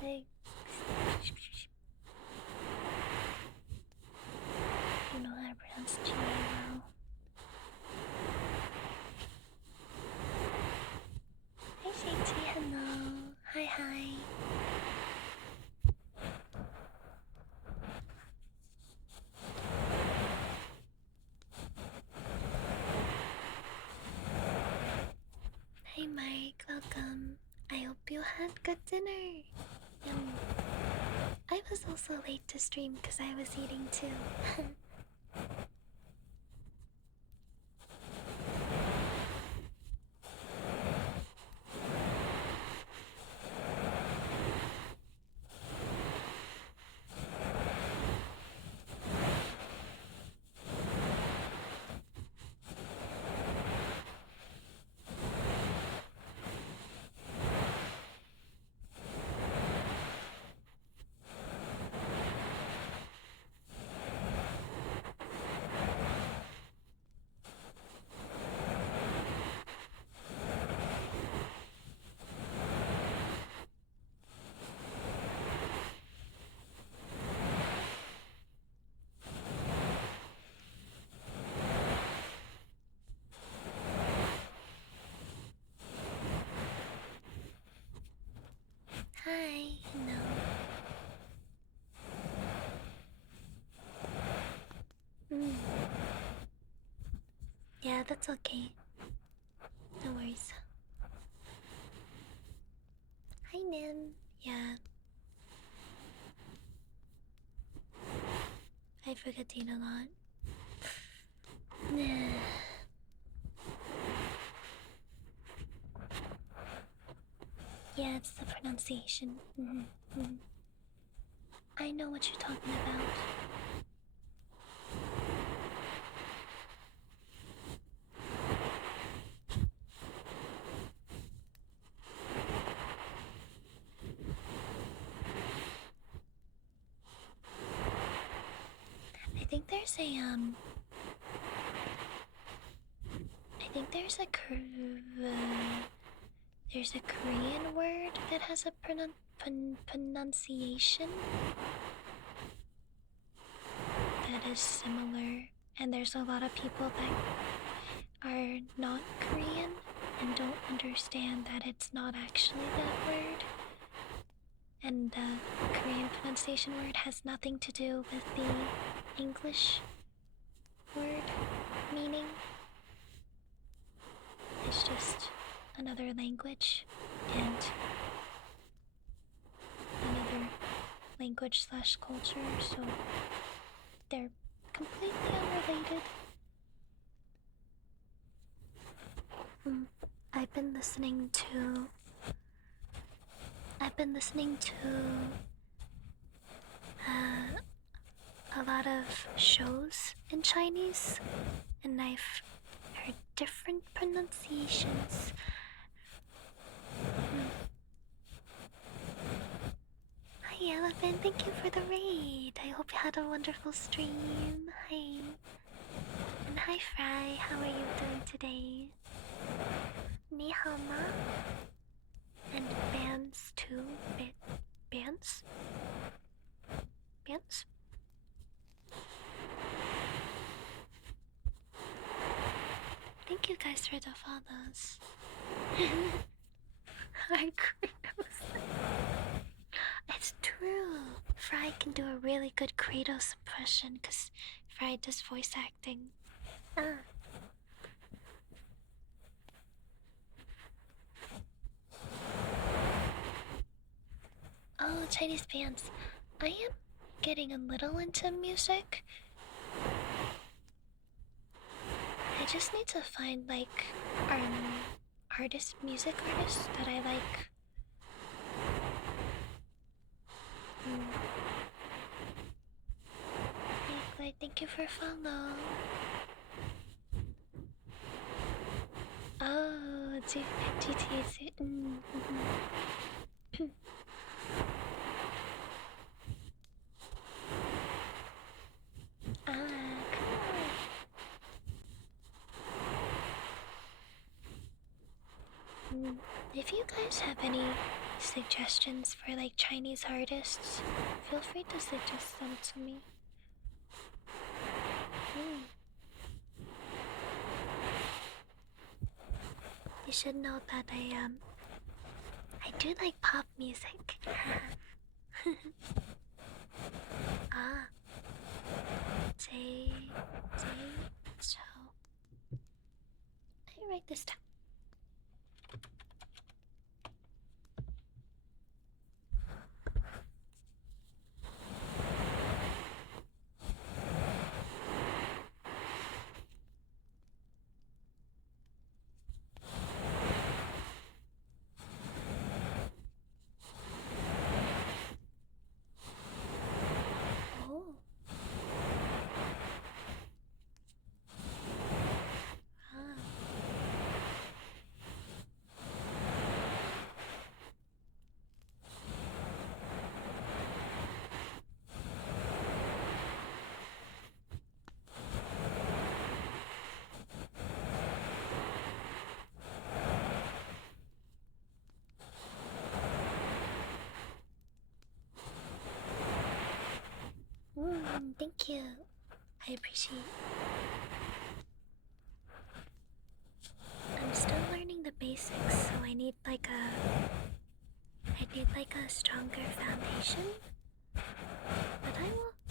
Six. You know how to pronounce G well. Hi, Shady. Hello. Hi, hi. Hey, Mike. Welcome. I hope you had good dinner. I was also late to stream because I was eating too. Hi. Hello. Yeah, that's okay. No worries. Hi, Nim. Yeah. I forget to eat a lot. Yeah, it's the pronunciation. I know what you're talking about. I think there's there's a Korean word that has a pronunciation that is similar, and there's a lot of people that are not Korean and don't understand that it's not actually that word. And the Korean pronunciation word has nothing to do with the English word meaning. It's just another language and another language slash culture, so they're completely unrelated. I've been listening to a lot of shows in Chinese, and I've heard different pronunciations. Hi, Elephant. Thank you for the raid. I hope you had a wonderful stream. Hi. And hi, Fry. How are you doing today? Ni hao ma? And bands too. Bands? Bands? Thank you guys for the follows. Hi, Kratos. It's true. Fry can do a really good Kratos impression because Fry does voice acting. Oh, Chinese bands. I am getting a little into music. I just need to find like music artists that I like. for follow. Oh, GTA. Ah, cool. If you guys have any suggestions for like Chinese artists, feel free to suggest them to me. Mm. You should know that I do like pop music. Ah, J J Cho. Let me write this down. Oh. Ah. Thank you. I appreciate. I'm still learning the basics, so I need like a stronger foundation. But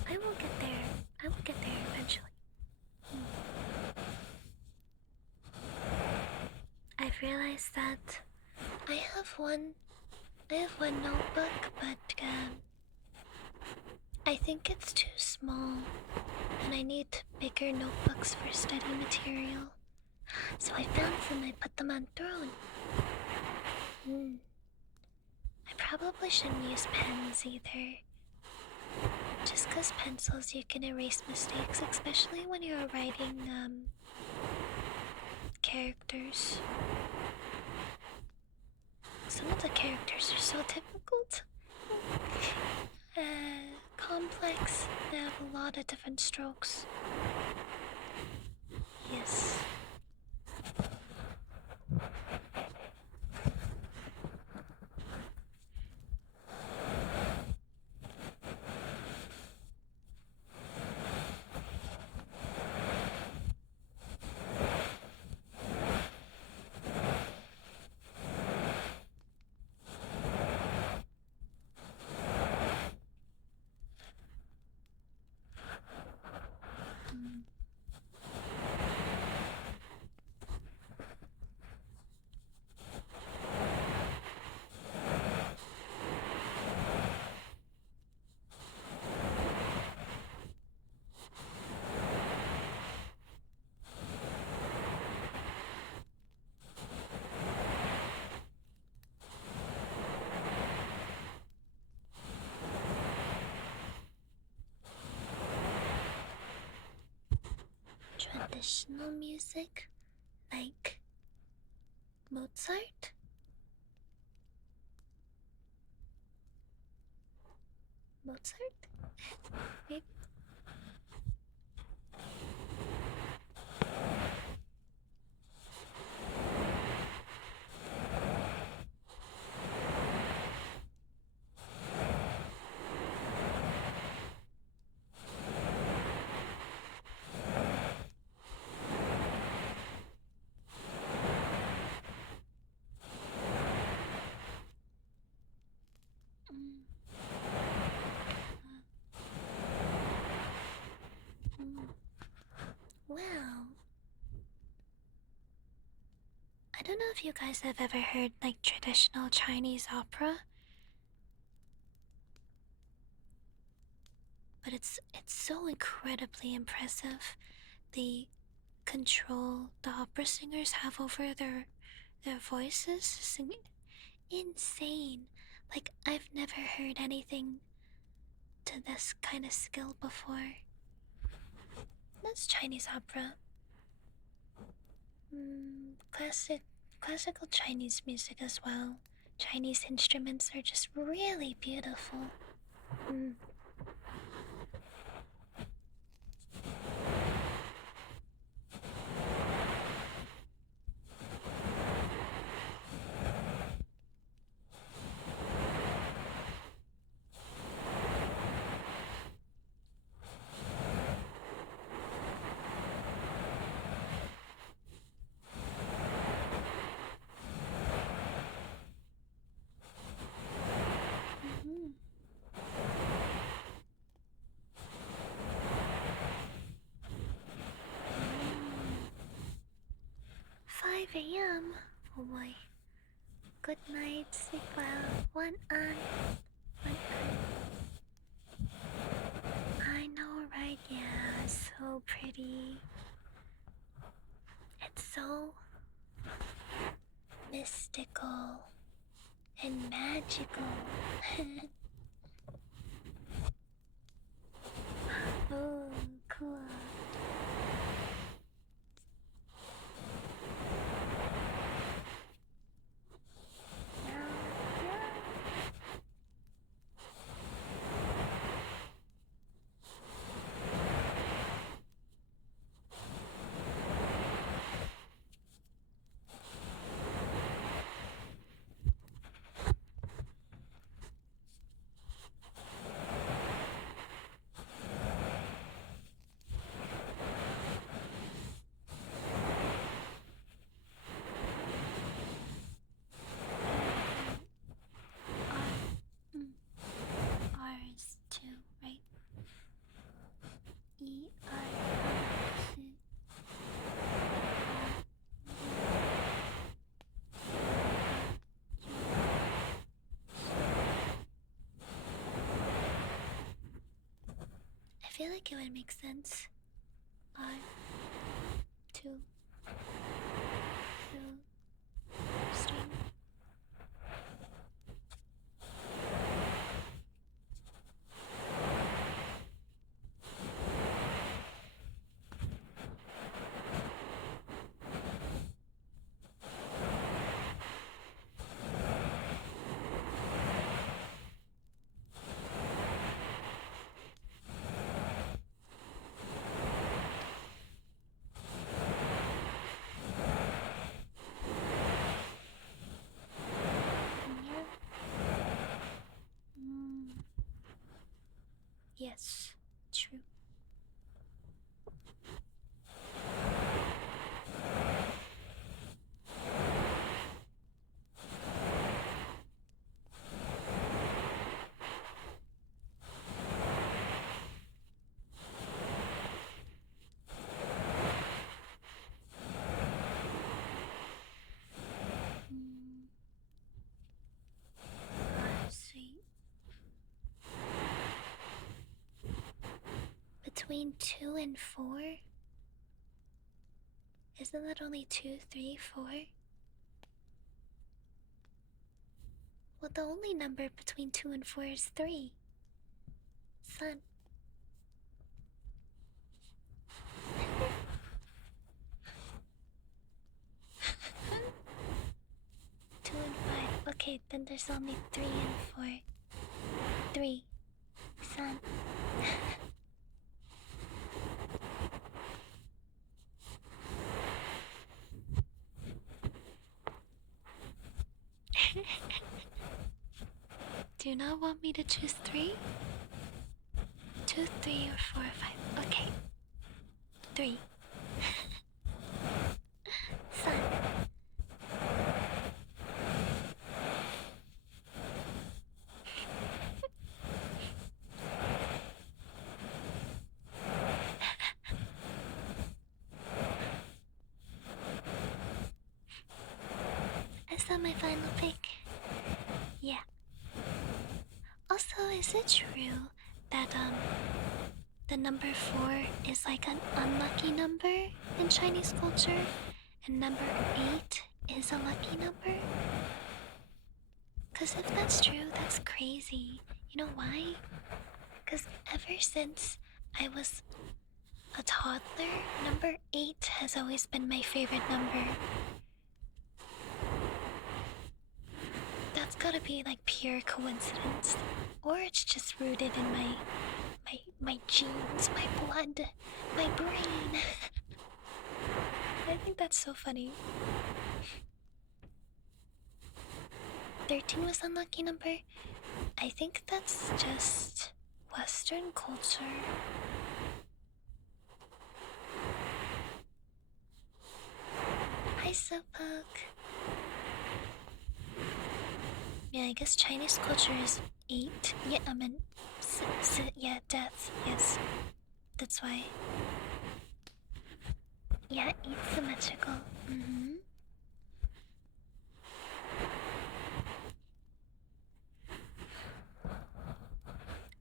I will get there. I will get there eventually. I've realized that I have one notebook, but I think it's too small, and I need bigger notebooks for study material. So I found some. I put them on throne. I probably shouldn't use pens either. Just 'cause pencils you can erase mistakes, especially when you're writing characters. Some of the characters are so difficult. Complex. They have a lot of different strokes. Yes. Traditional music, like Mozart? Mozart? Maybe. Well, I don't know if you guys have ever heard like traditional Chinese opera, but it's so incredibly impressive. The control the opera singers have over their voices is insane. Like I've never heard anything to this kind of skill before. That's Chinese opera. Classical Chinese music as well. Chinese instruments are just really beautiful. Mm. Mhm. 5 a.m. Oh boy. Good night, sleep well. One on. One on. I know, right? Yeah, so pretty. It's so mystical and magical. Oh, cool. R's too, right? E-R-S. I feel like it would make sense. R, two, string. Mm. Yes, true. Mm. Sweet. Between 2 and 4? Isn't that only 2, 3, 4? Well, the only number between 2 and 4 is 3. Son. 2 and 5. Okay, then there's only 3 and 4. 3. Son. Do you not want me to choose 3? 2, 3, or 4, or 5. Okay. 3. Son. Is that my final pick? Yeah. Also, is it true that the number 4 is like an unlucky number in Chinese culture, and number 8 is a lucky number? Cause if that's true, that's crazy. You know why? Cause ever since I was a toddler, number 8 has always been my favorite number. That's gotta be like pure coincidence. Or it's just rooted in my genes, my blood, my brain. I think that's so funny. 13 was unlucky number. I think that's just Western culture. Hi, Silpoke. Yeah, I guess Chinese culture is 8. Yeah, I mean, yeah, death. Yes, that's why. Yeah, 8 symmetrical.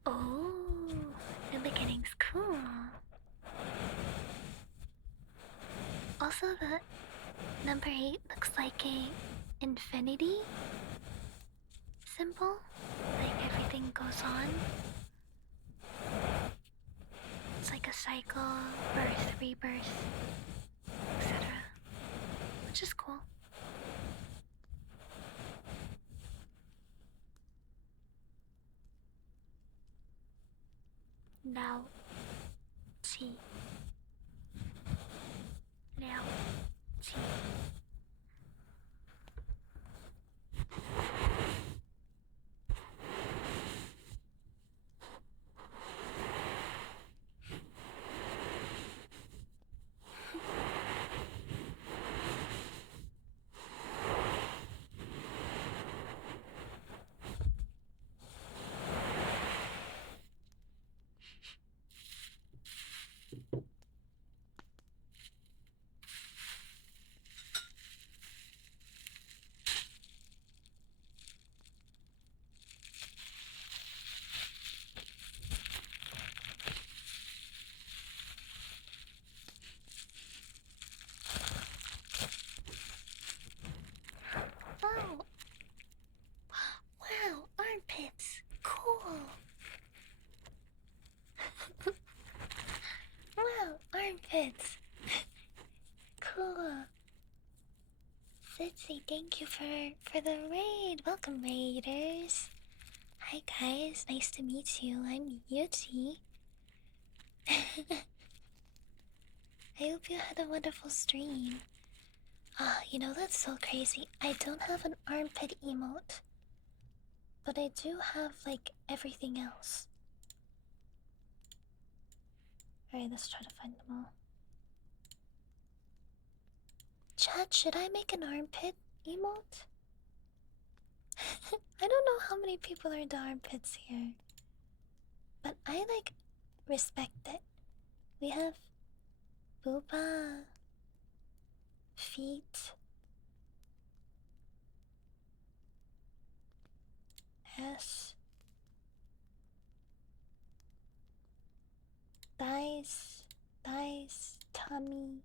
Oh, the beginning's cool. Also, the number 8 looks like a infinity symbol. Like everything goes on. It's like a cycle, birth, rebirth, etc. Which is cool. Now, T. Now, T. Oh! Wow, armpits! Cool! Wow, armpits! Cool! Sitzy, thank you for the raid! Welcome, raiders! Hi guys, nice to meet you. I'm Yuchi. I hope you had a wonderful stream. Ah, you know that's so crazy. I don't have an armpit emote. But I do have, like, everything else. Alright, let's try to find them all. Chat, should I make an armpit emote? I don't know how many people are into armpits here. But I, like, respect it. We have booba, feet, ass, thighs, tummy.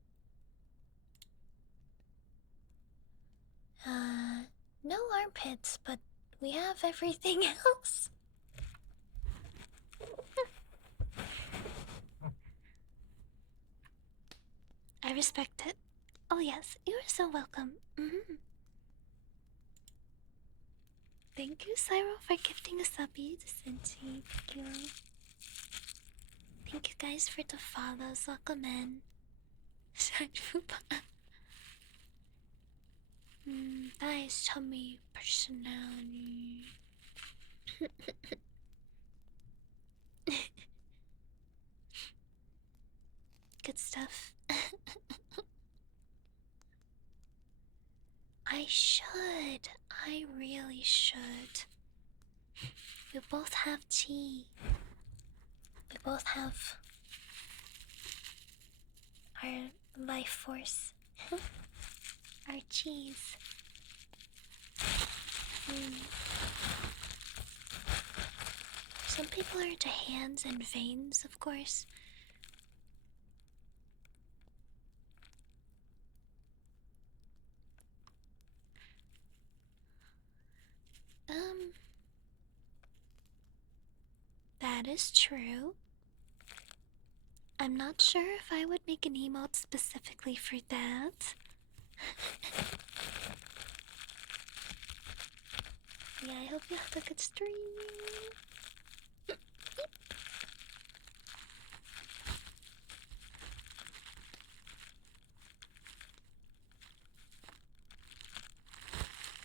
No armpits, but we have everything else. I respect it. Oh yes, you are so welcome. Thank you, Cyril, for gifting a subby to Cincy. Thank you. Thank you guys for the follows. Welcome in. Nice tummy personality. Good stuff. I should. I really should. We both have tea. We both have our life force. Our cheese. Some people are into hands and veins, of course. That is true. I'm not sure if I would make an emote specifically for that. Yeah, I hope you have a good stream.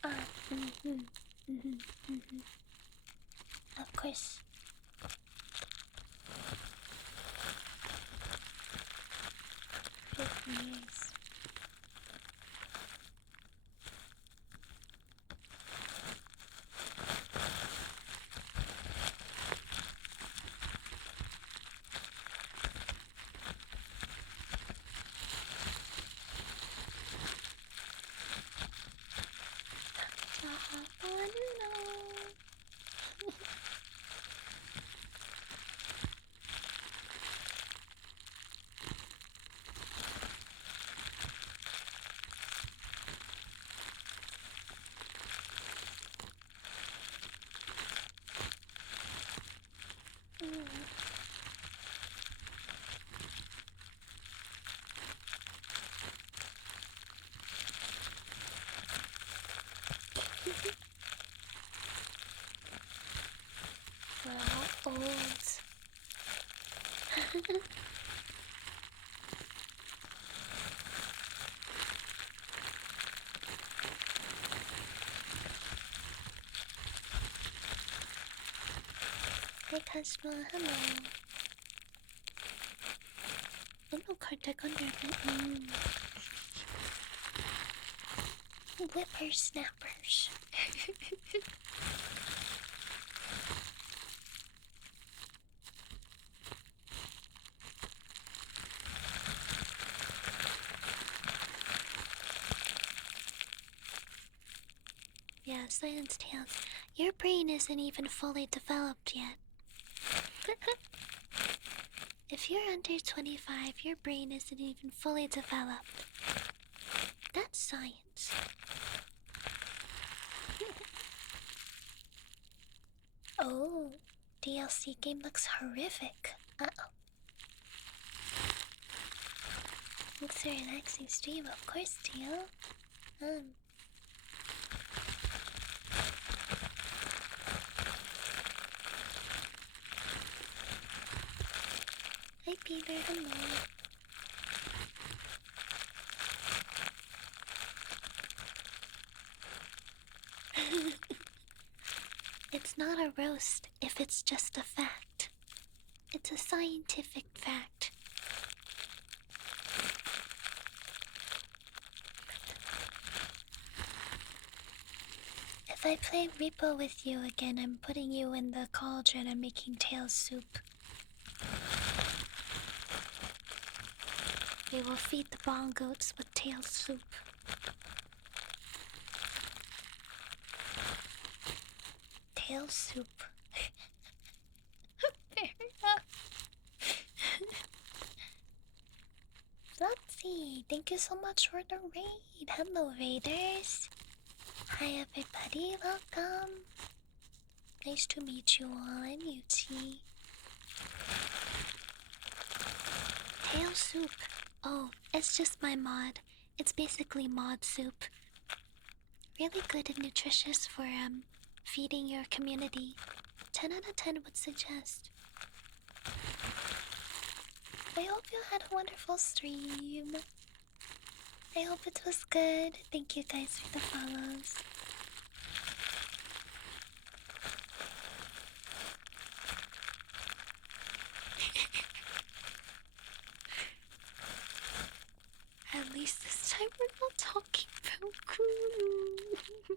Ah, Of course. Fake news. We're all old. Hey Kashma, hello. No contact on there, but whippersnappers. Yeah, Science Tales. Your brain isn't even fully developed yet. If you're under 25, your brain isn't even fully developed. That's science. Oh, DLC game looks horrific. Uh-oh. Thanks for a relaxing stream, of course, Teal. Hi, Peter. Hello. It's not a roast if it's just a fact. It's a scientific fact. If I play Repo with you again, I'm putting you in the cauldron and making tail soup. We will feed the bongoats with tail soup. Tail soup. Fair enough. Flopsy, thank you so much for the raid. Hello, raiders. Hi, everybody. Welcome. Nice to meet you all. I'm Yuchi. Tail soup. Oh, it's just my mod. It's basically mod soup. Really good and nutritious for feeding your community. 10 out of 10 would suggest. I hope you had a wonderful stream. I hope it was good. Thank you guys for the follows. At least this time we're not talking about Kuru.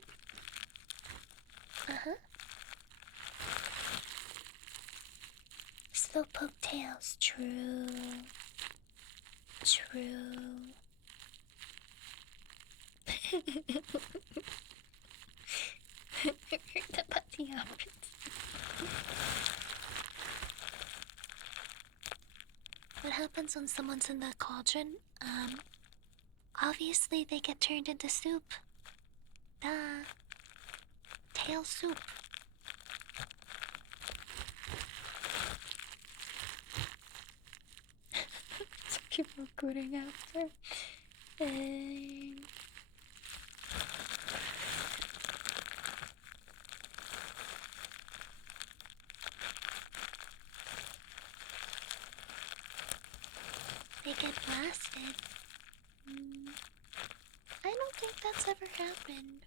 Slowpoke tails, true. True. Heard about the opposite. What happens when someone's in the cauldron? Obviously they get turned into soup. Duh. Tail soup. Keep recording after. And... they get blasted. I don't think that's ever happened.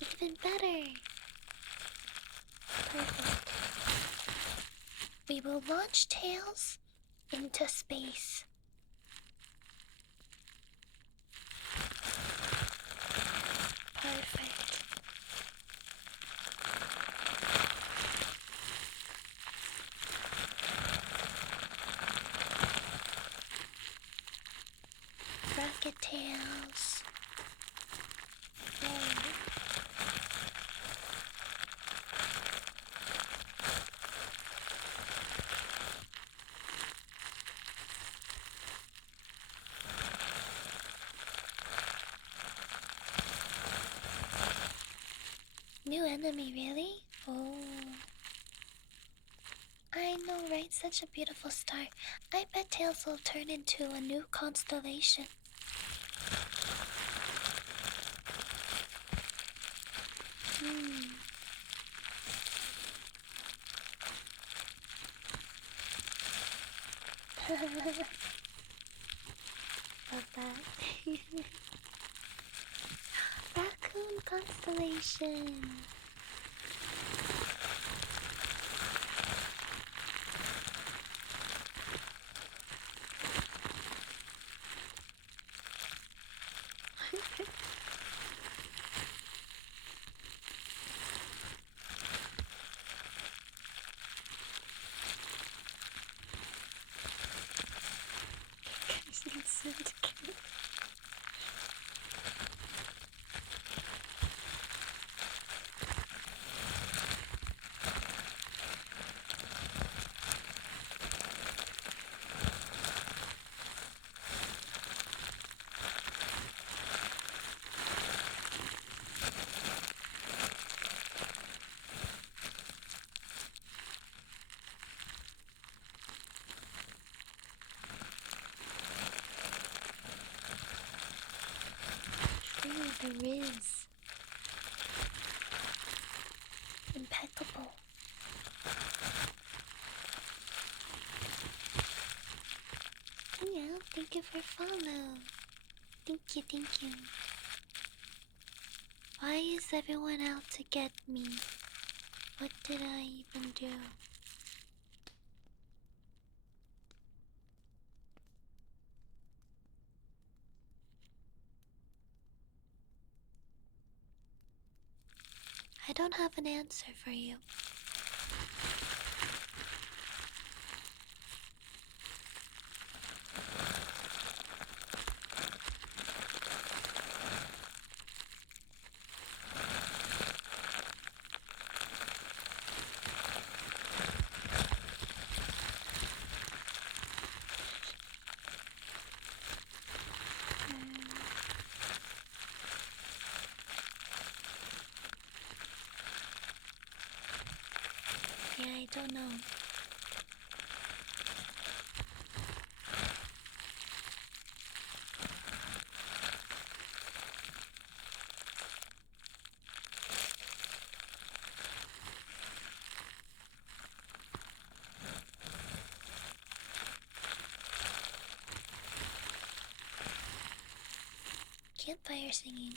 Even better. Perfect. We will launch Tails into space. Perfect. Rocket Tails. New enemy, really? Oh. I know, right? Such a beautiful star. I bet Tails will turn into a new constellation. Love that. Raccoon constellation. There is. Impeccable. Yeah, thank you for follow. Thank you, thank you. Why is everyone out to get me? What did I even do? I don't have an answer for you. don't know. Campfire singing.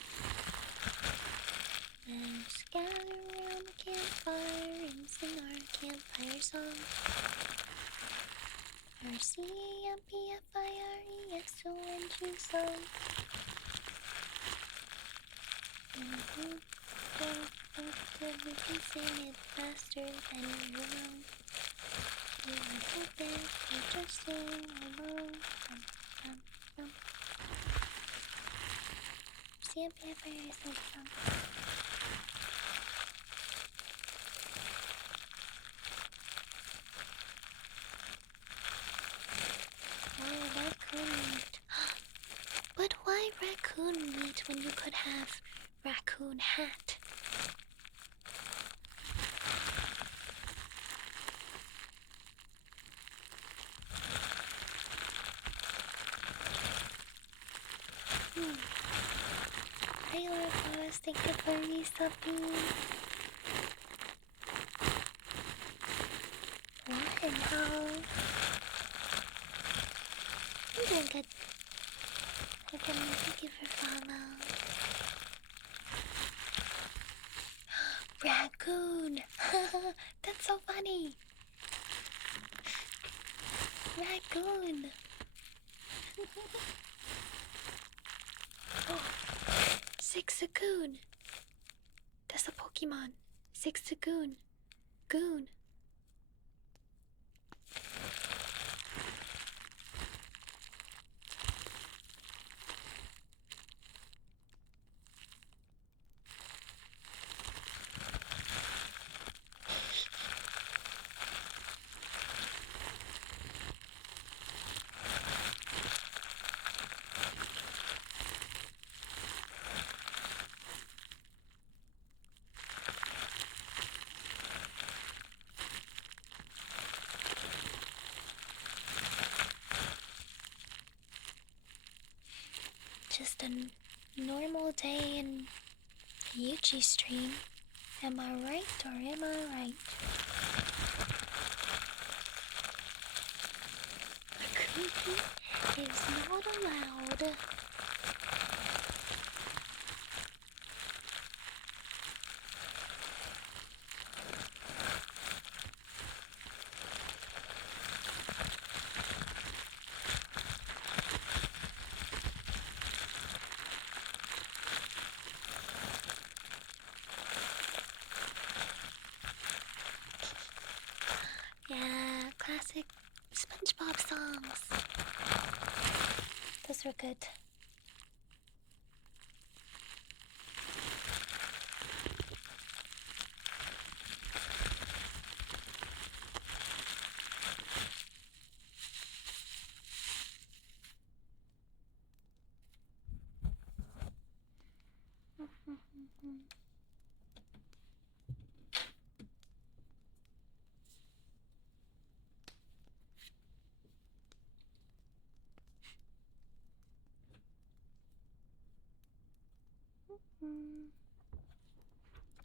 Let's gather around the campfire and sing our campfire song. RCAMPFIRESONG song. We can sing it faster than you know. You will hope it, you just sing along. RCAMPFIRESONG song. Raccoon meat. But why raccoon meat when you could have raccoon hat? Hey Lopez, thank you for resubbing. What and how? I'm doing good. Thank you for follow. Raccoon! That's so funny! Raccoon! Oh, Sixagoon! That's a Pokemon. Sixagoon. Goon. Just a normal day in Yuchi stream. Am I right or am I right? A cookie is not allowed. Yeah, classic SpongeBob songs. Those were good.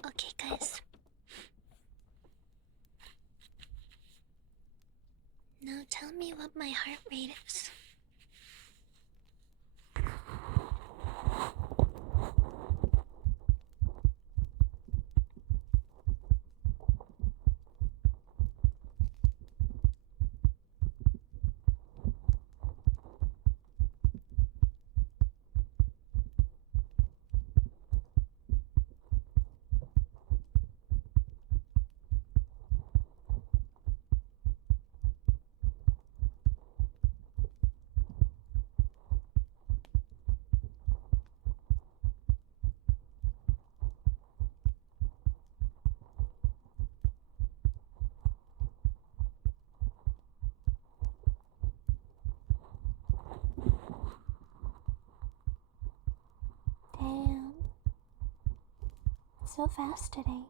Okay, guys. Now tell me what my heart rate is. Damn. So fast today.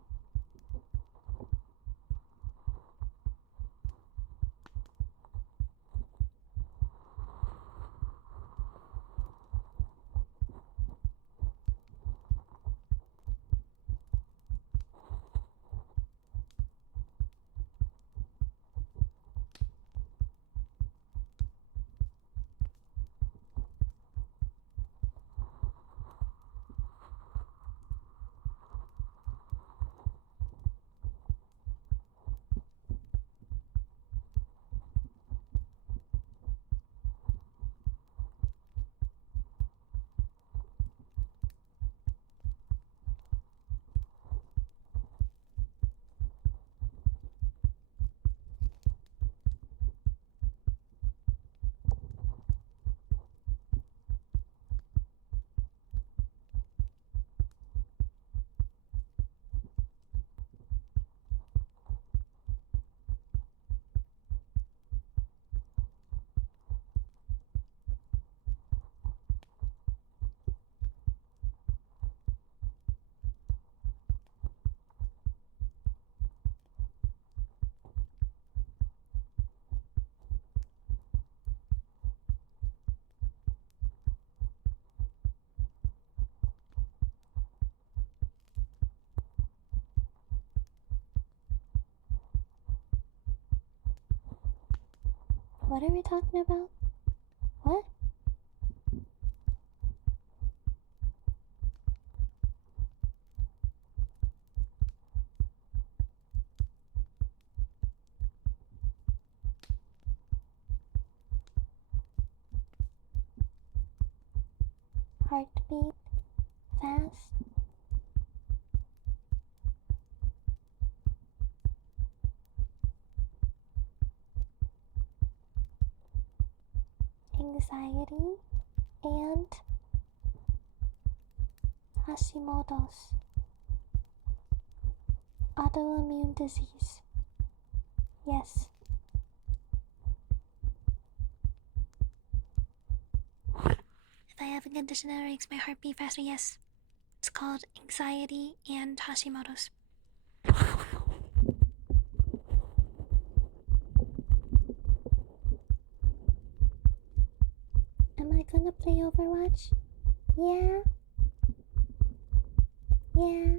What are we talking about? What? Heartbeat fast? Anxiety and Hashimoto's autoimmune disease. Yes. If I have a condition that makes my heart beat faster, yes. It's called anxiety and Hashimoto's. Am I gonna play Overwatch? Yeah. Yeah.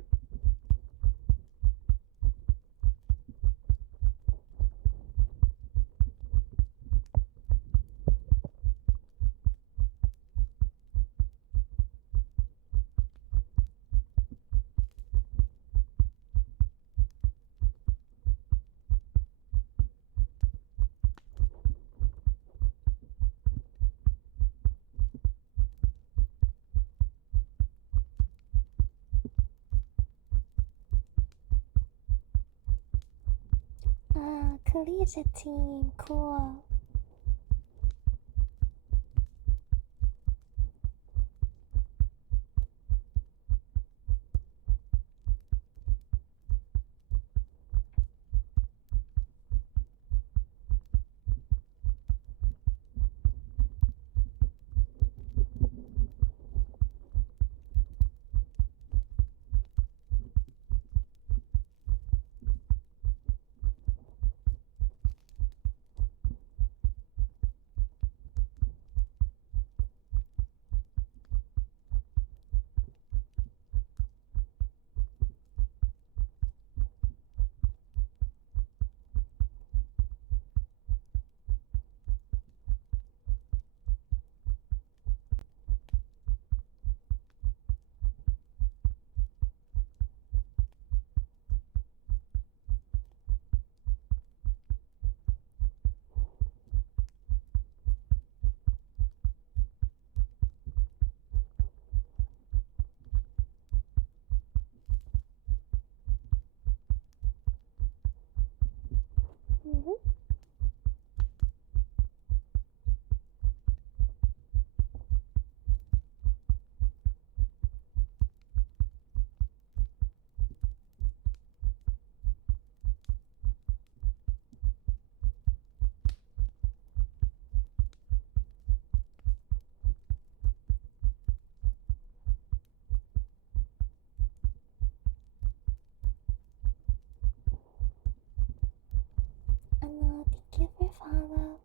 Collegiate team, cool. Mm-hmm. Thank you for follow.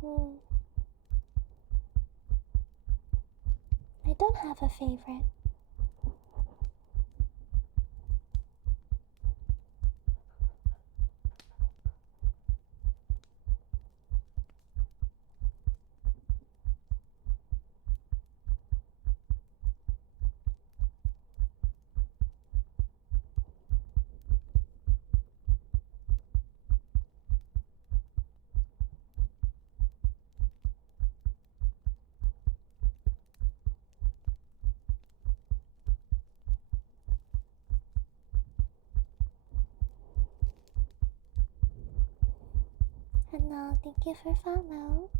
Hmm. I don't have a favorite. And no, thank you for follow.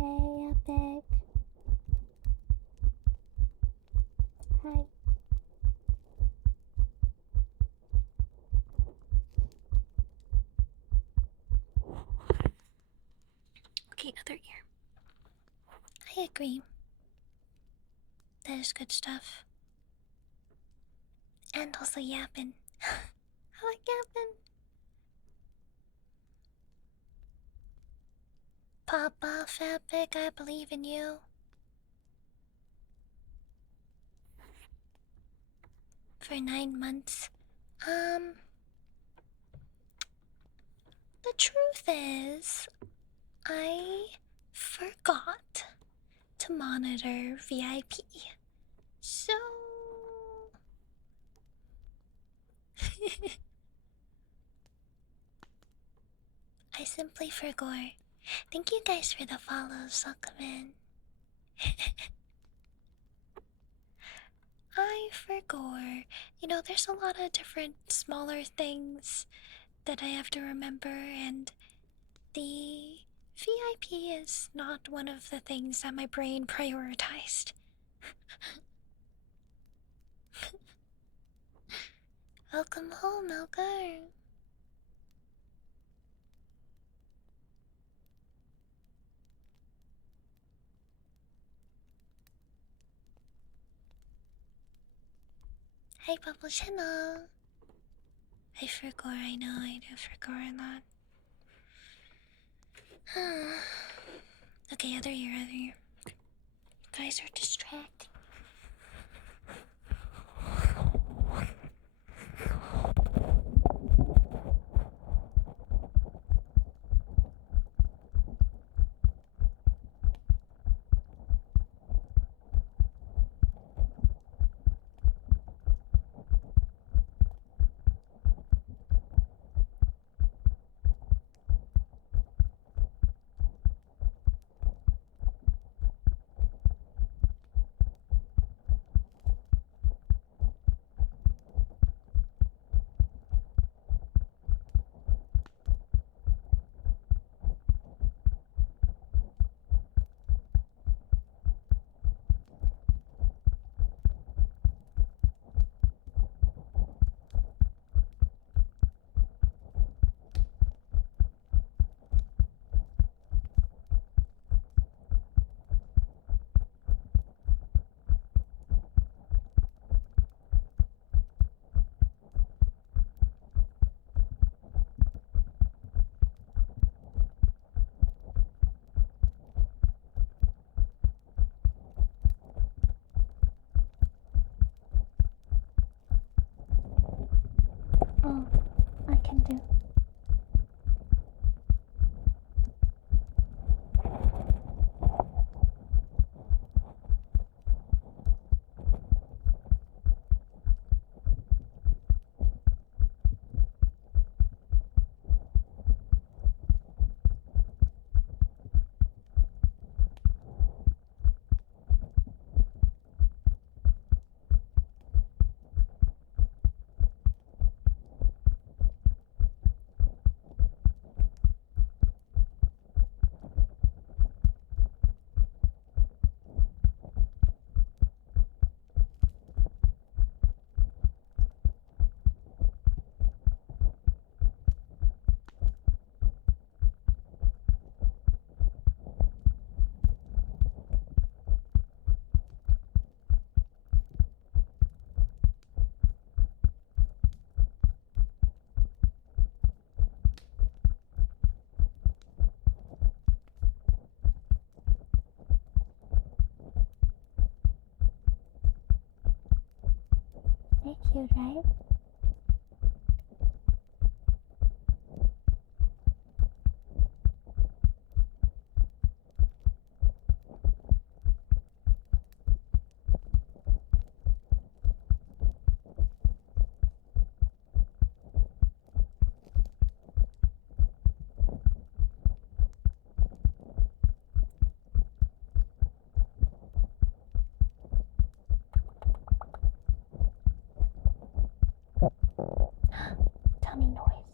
Oh, hey, Epic. Hi. Okay, other ear. I agree. That is good stuff. And also yapping. I like yapping. Pop off, Epic. I believe in you. For 9 months. The truth is, I forgot to monitor VIP. So. I simply forgot. Thank you guys for the follows, welcome in. I forgot. You know, there's a lot of different smaller things that I have to remember, and the VIP is not one of the things that my brain prioritized. Welcome home, Elgar. Hey, Bubble Channel. I forgot, I know, I do forgot a lot. Okay, other ear, other ear. You guys are distracting. They're cute, right? Tummy noise.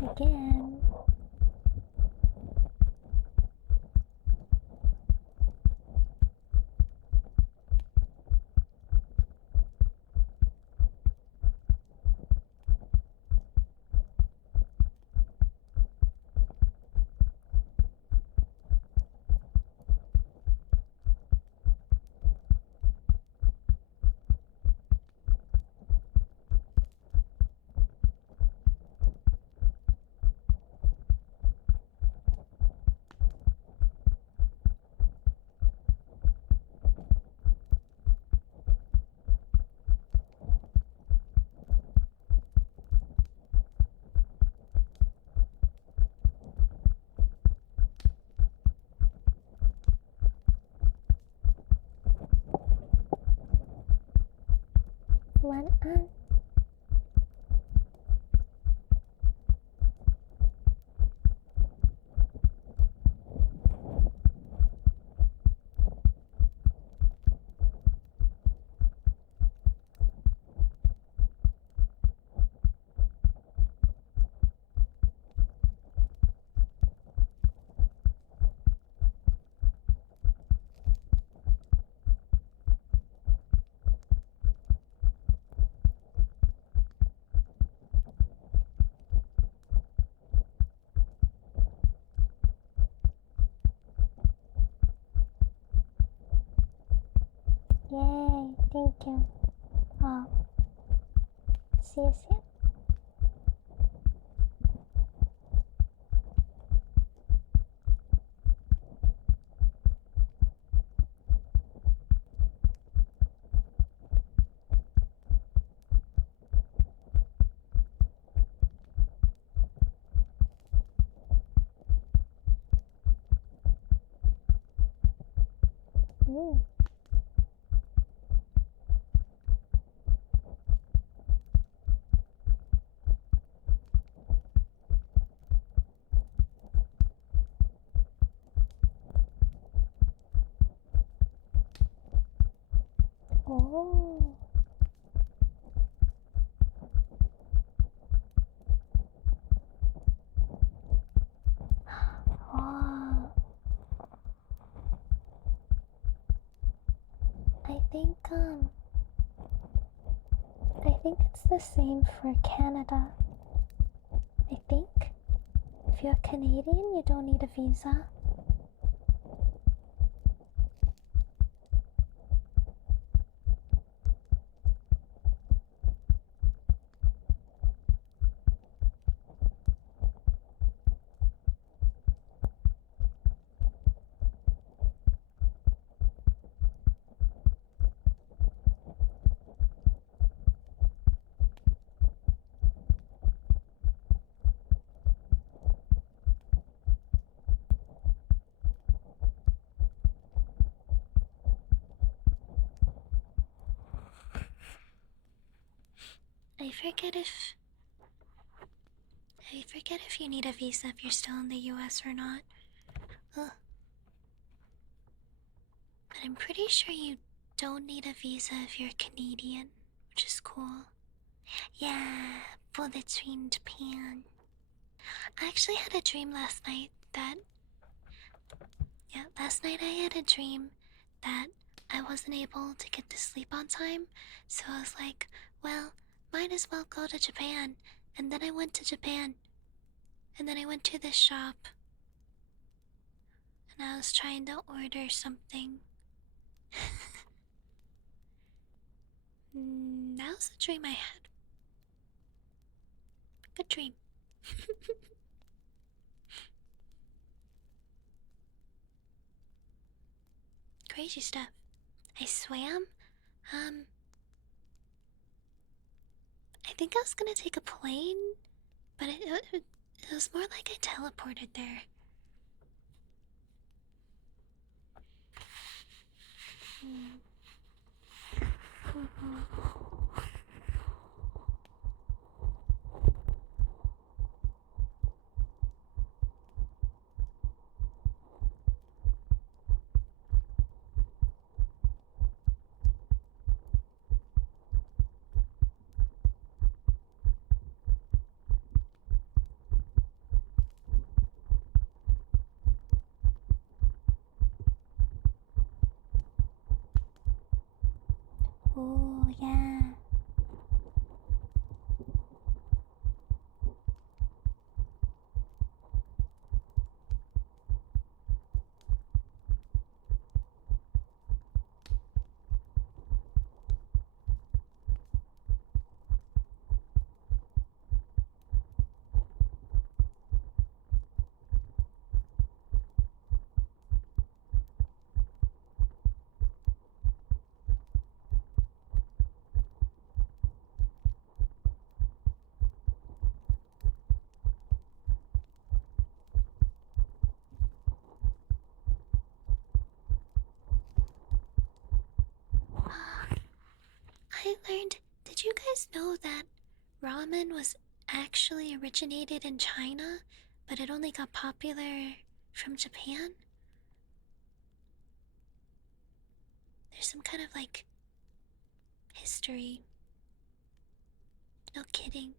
Not again. One on. Yay, thank you. Oh, see you soon. Ooh. Oh. Oh. I think it's the same for Canada. I think if you're Canadian, you don't need a visa. I forget if you need a visa if you're still in the US or not. Ugh. But I'm pretty sure you don't need a visa if you're Canadian, which is cool. Yeah, bullet train Japan. I actually had a dream last night that. Yeah, last night I had a dream that I wasn't able to get to sleep on time, so I was like, well, might as well go to Japan. And then I went to Japan, and then I went to the shop, and I was trying to order something. That was a dream I had. Good dream. Crazy stuff. I swam. Um, I think I was gonna take a plane, but it was more like I teleported there. Oh, yeah. I learned. Did you guys know that ramen was actually originated in China, but it only got popular from Japan? There's some kind of like history. No kidding.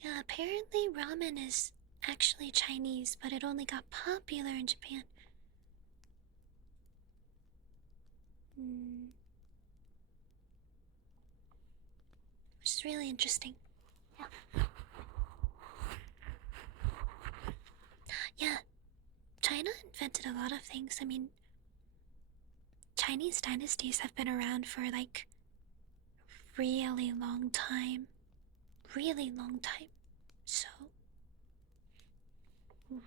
Yeah, apparently ramen is actually Chinese, but it only got popular in Japan. Hmm. Which is really interesting. Yeah. Yeah, China invented a lot of things. I mean, Chinese dynasties have been around for like really long time. Really long time. So. Mm.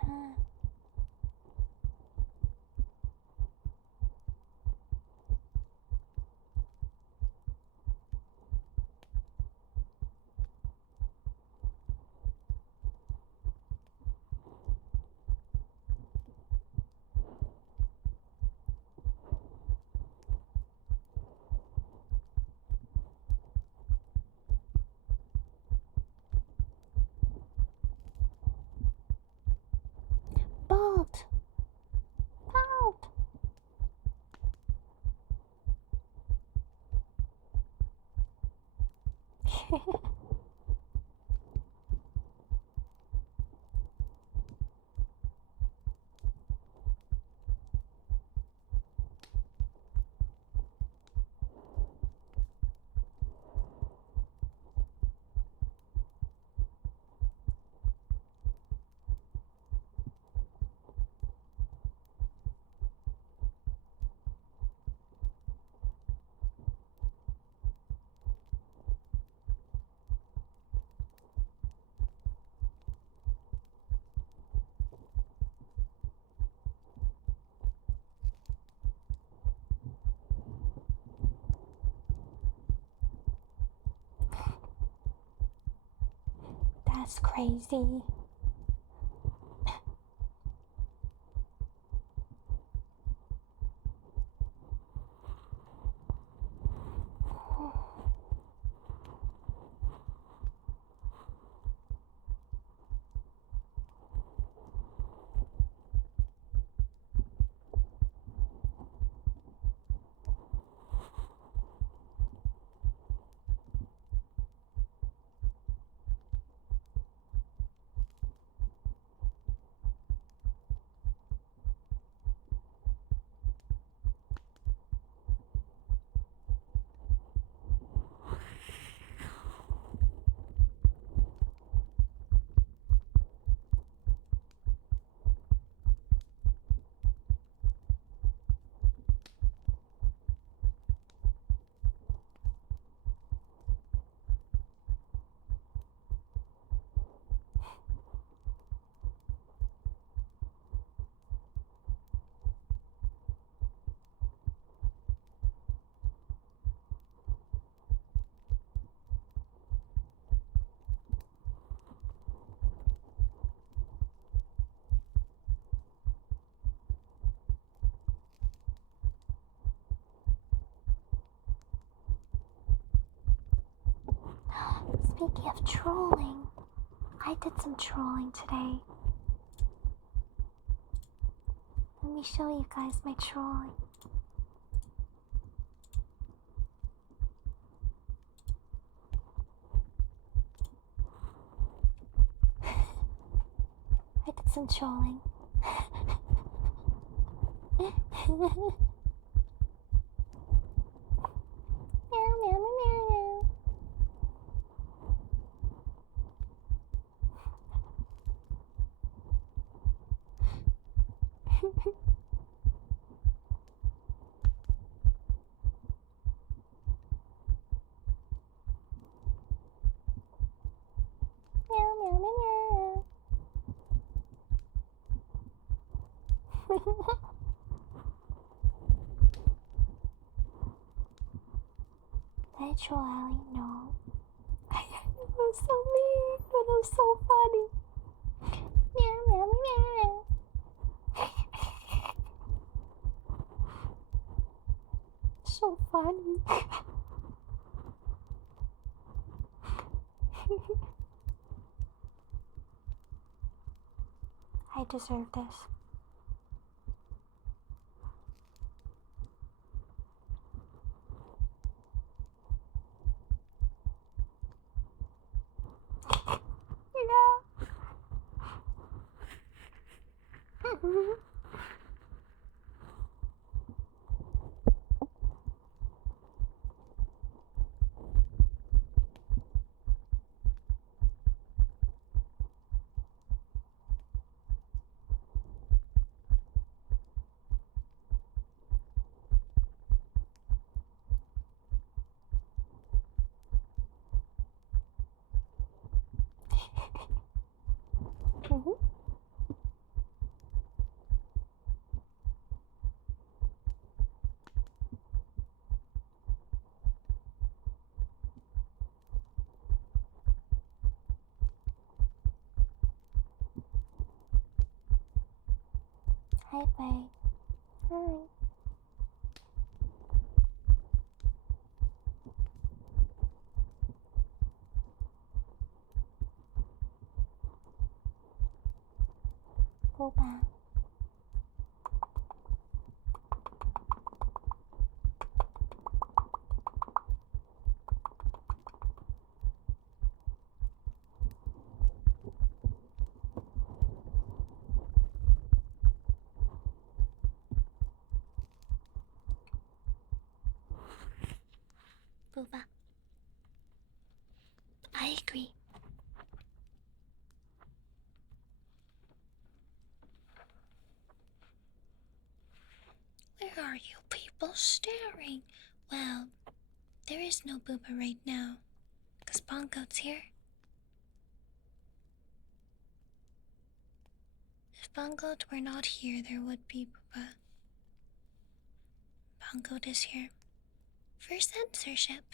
Ah. Bald! Bald! That's crazy. Speaking of trolling, I did some trolling today. Let me show you guys my trolling. I did some trolling. Meow, meow, meow, meow. Meow, meow, meow, meow. Did I troll Allie? No. It was so mean, but it was so funny. Meow, meow, meow. So funny. I deserve this. Yeah. Hi, babe. Hi. Go back. Booba. I agree. Where are you people staring? Well, there is no Booba right now, because Bongo's here. If Bongo were not here, there would be Booba. Bongo is here. For censorship,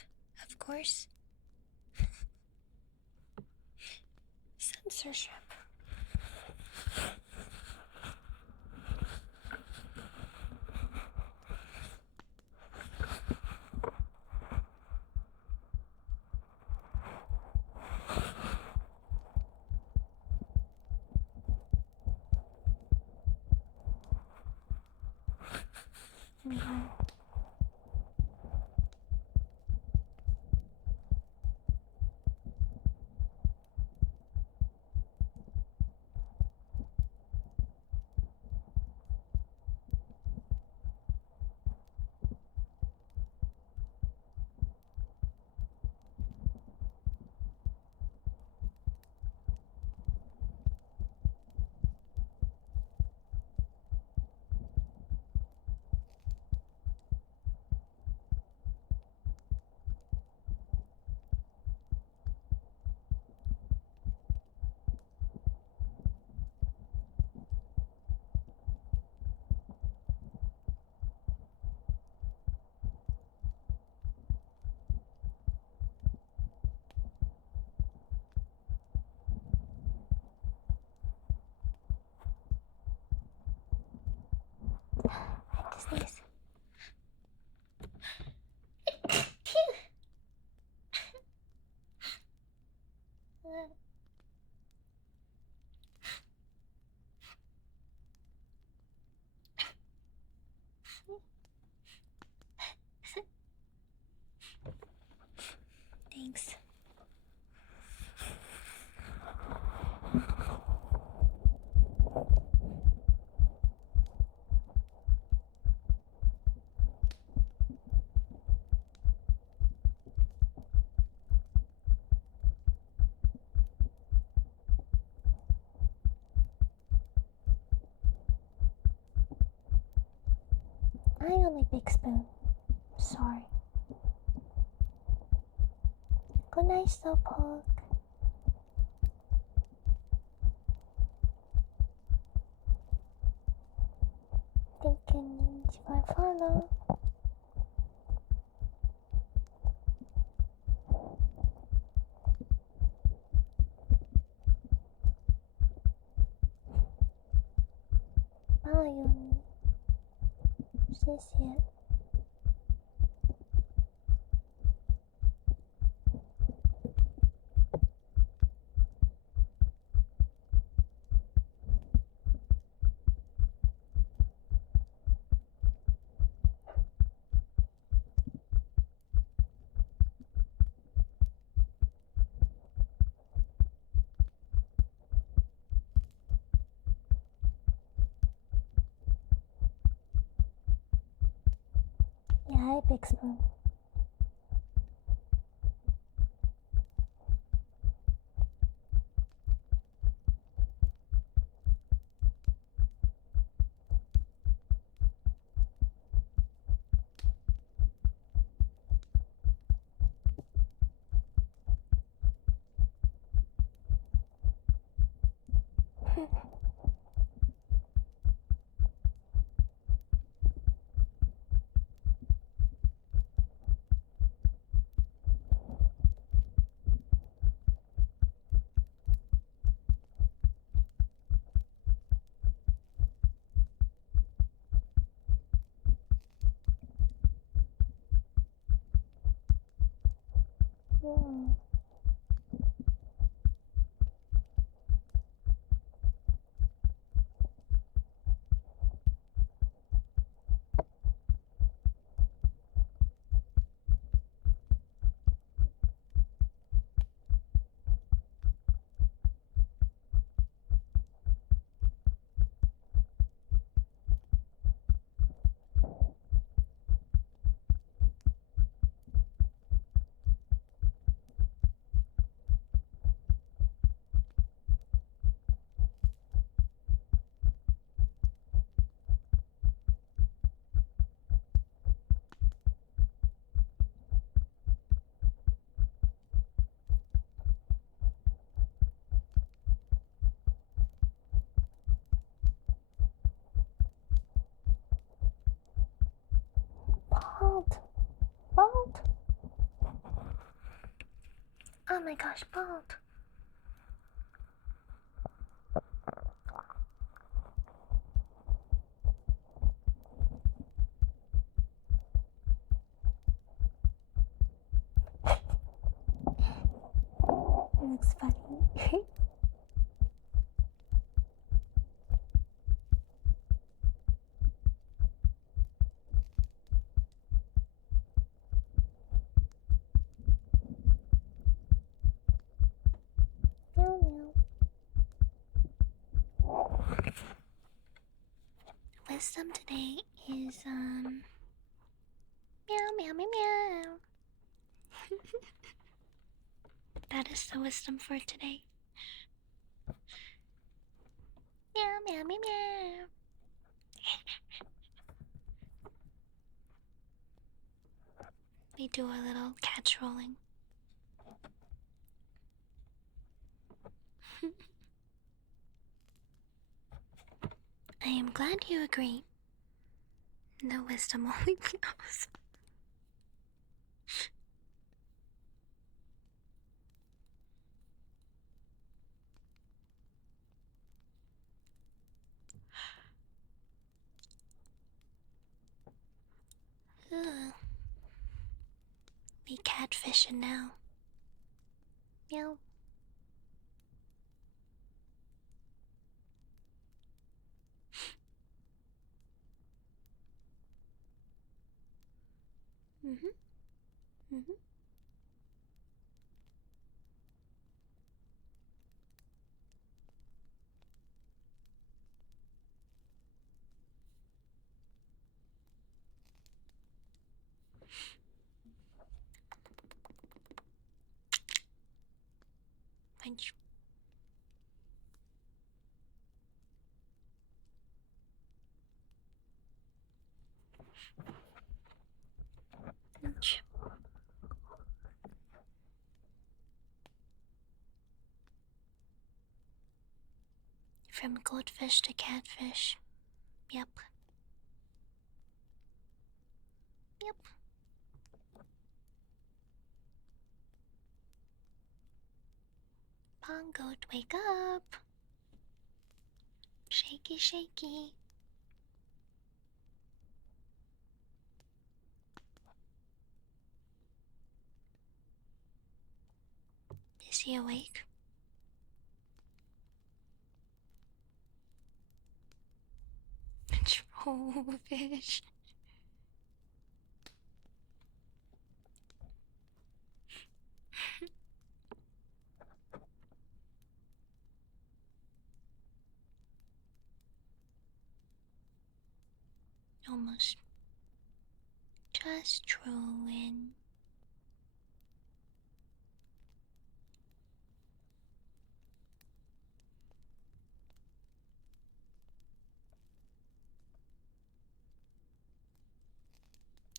of course. Censorship. Sneeze. Thanks. I only big spoon. Sorry. Good night, Slowpoke. Thinking you might follow. Bye, Yoni. 谢谢。Yeah, hi, big spoon. Bald. Bald. Oh my gosh, bald. looks funny. Meow meow. Wisdom today is meow meow meow meow. That is the wisdom for today. Meow meow meow meow. We do a little catch rolling. I am glad you agree. No wisdom only knows. Ugh. We catfishing now. Meow. Mm-hmm. Mm-hmm. Punch. Punch. From goldfish to catfish. Yep. Yep. Pongo, wake up. Shaky, shaky. Is he awake? Trollfish. Almost. Just trolling.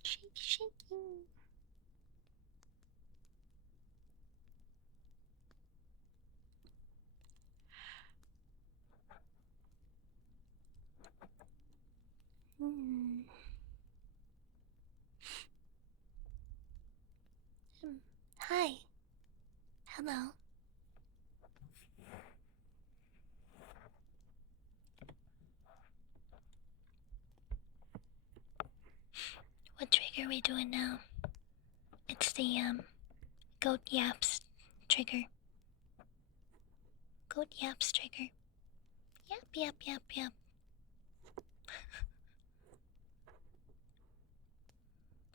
Shaky, shaky. Hmm. Hi. Hello. What trigger are we doing now? It's the goat yaps trigger. Goat yaps trigger. Yap yap yap yap.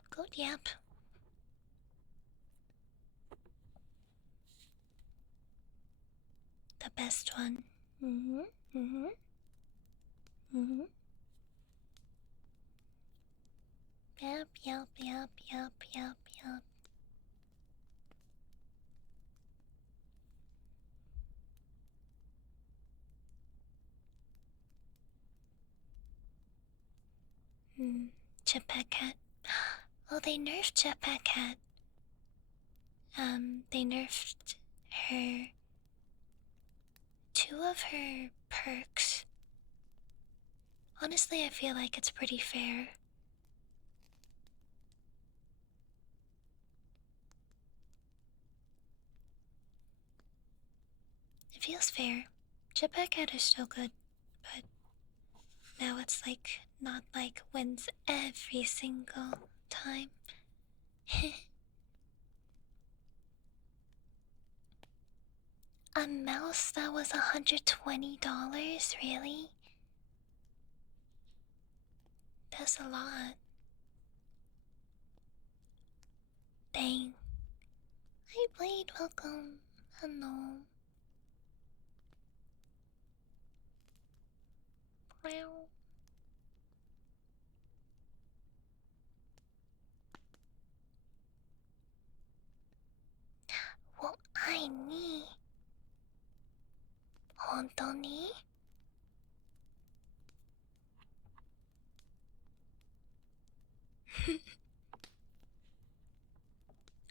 Goat yap. The best one. Mm-hmm. Mm-hmm. Mm-hmm. Yap yap yap yap yap yap. Jetpack cat. Oh, they nerfed Jetpack cat. They nerfed her. Two of her perks. Honestly, I feel like it's pretty fair. It feels fair. Jetpack cat is still good, but now it's like not like wins every single time. A mouse that was $120? Really? That's a lot. Dang. Hi, Blade, welcome. Hello. Wow. Well, I need. Hontoni?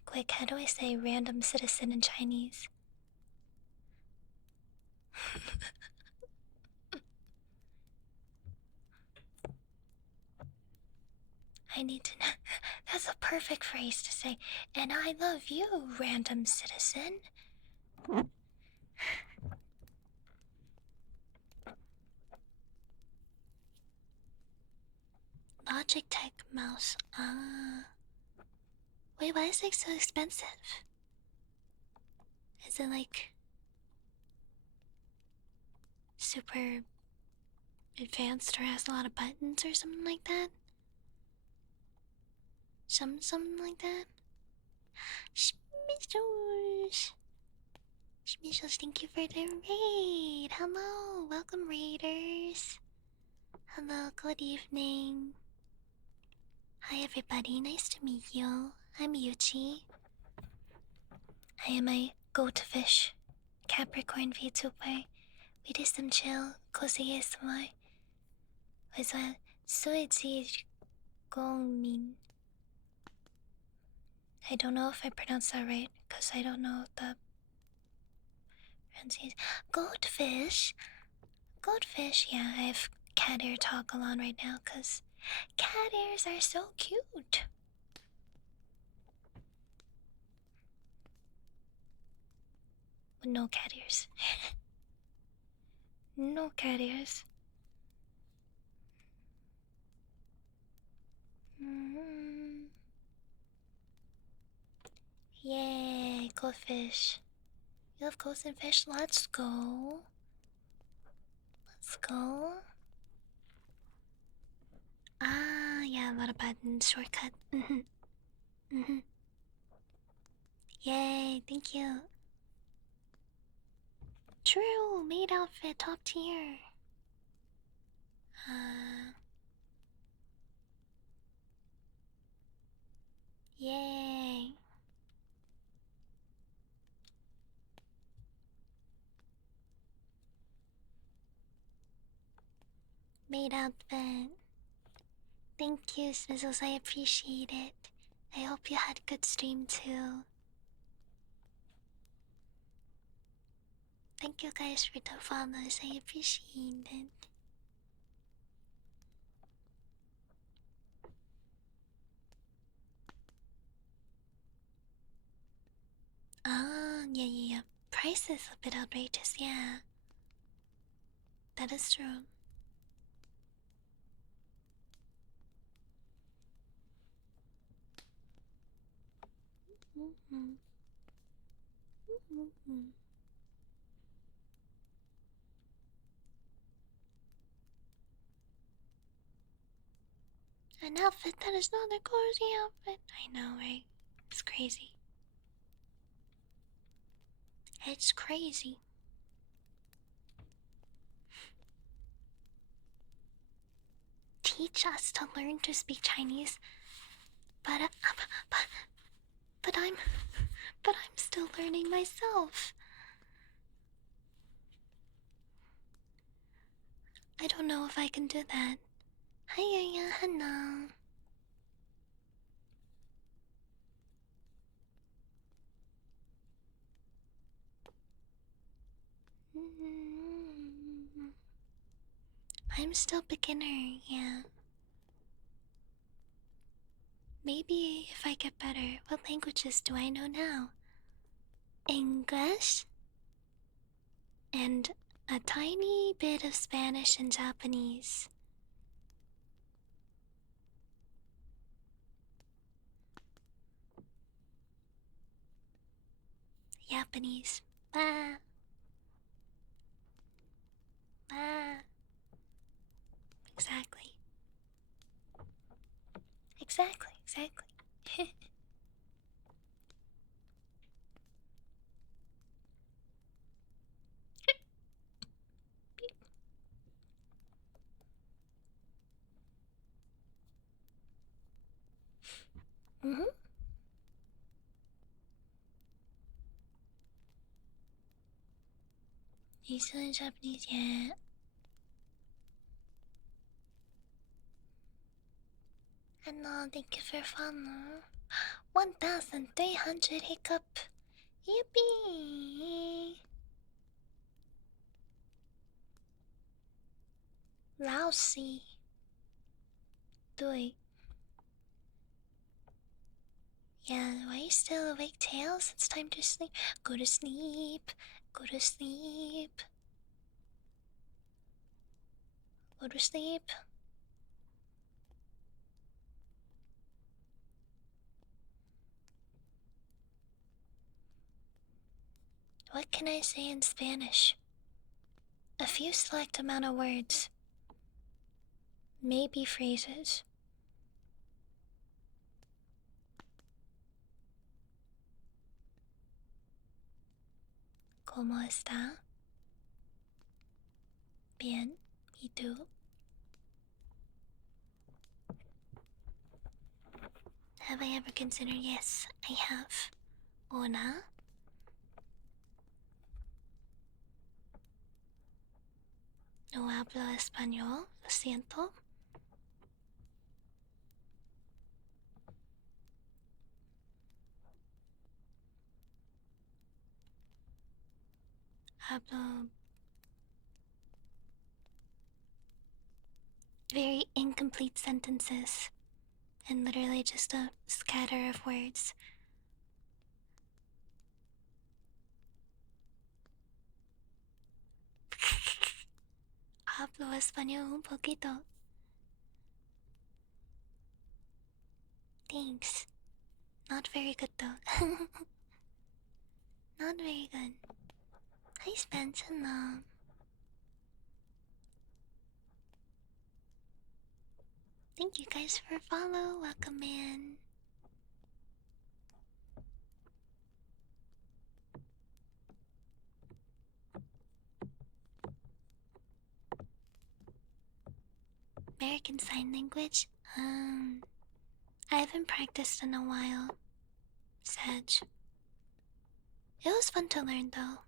Quick, how do I say random citizen in Chinese? I need to know. That's a perfect phrase to say. And I love you, random citizen. Logitech mouse. Ah. Wait, why is it so expensive? Is it like super advanced or has a lot of buttons or something like that? Something like that? Schmizzles. Schmizzles, thank you for the raid. Hello, welcome raiders. Hello, good evening. Hi everybody, nice to meet you. I'm Yuchi. I am a goatfish Capricorn VTuber. We did some chill, cozy ASMR. Was a suicide gongmin. I don't know if I pronounced that right, because I don't know the pronunciation. Goldfish? Goldfish, yeah, I have cat ear toggle on right now, because cat ears are so cute. With no cat ears. No cat ears. Mm-hmm. Yay, goldfish. You love ghosts and fish? Let's go. Let's go. Ah, yeah, a lot of buttons. Shortcut. Yay, thank you. True, maid outfit, top tier. Yay. Maid outfit. Thank you, Smizzles, I appreciate it. I hope you had a good stream too. Thank you guys for the follows, I appreciate it. Ah, yeah. Price is a bit outrageous, yeah. That is true. Mm-hmm. Mm-hmm. An outfit that is not a cozy outfit. I know, right? It's crazy. It's crazy. Teach us to learn to speak Chinese, but but but I'm but I'm still learning myself. I don't know if I can do that. Hiya, hello. I'm still beginner, yeah. Maybe if I get better, what languages do I know now? English and a tiny bit of Spanish and Japanese. Japanese. Ah. Ah, exactly. Exactly, exactly. Mm-hmm. You still in Japanese yet? And no, thank you for follow. 1,300 hiccup. Yippee! Lousy. Do it. Yeah, why are you still awake, Tails? It's time to sleep. Go to sleep. Go to sleep. Go to sleep. What can I say in Spanish? A few select amount of words. Maybe phrases. ¿Cómo está? Bien. ¿Y tú? Have I ever considered? Yes, I have. Una. No hablo español. Lo siento. Hablo very incomplete sentences and literally just a scatter of words. Hablo español un poquito. Thanks. Not very good though. Not very good. Hi Spencer. Thank you guys for follow. Welcome in. American Sign Language? I haven't practiced in a while. Sag. It was fun to learn though.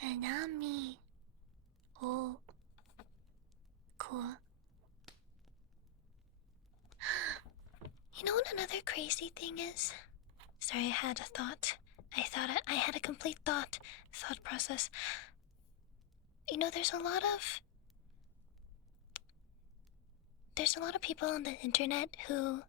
And not me. Oh, cool. You know what another crazy thing is? Sorry, I had a thought. I had a complete thought process. You know, there's a lot of people on the internet who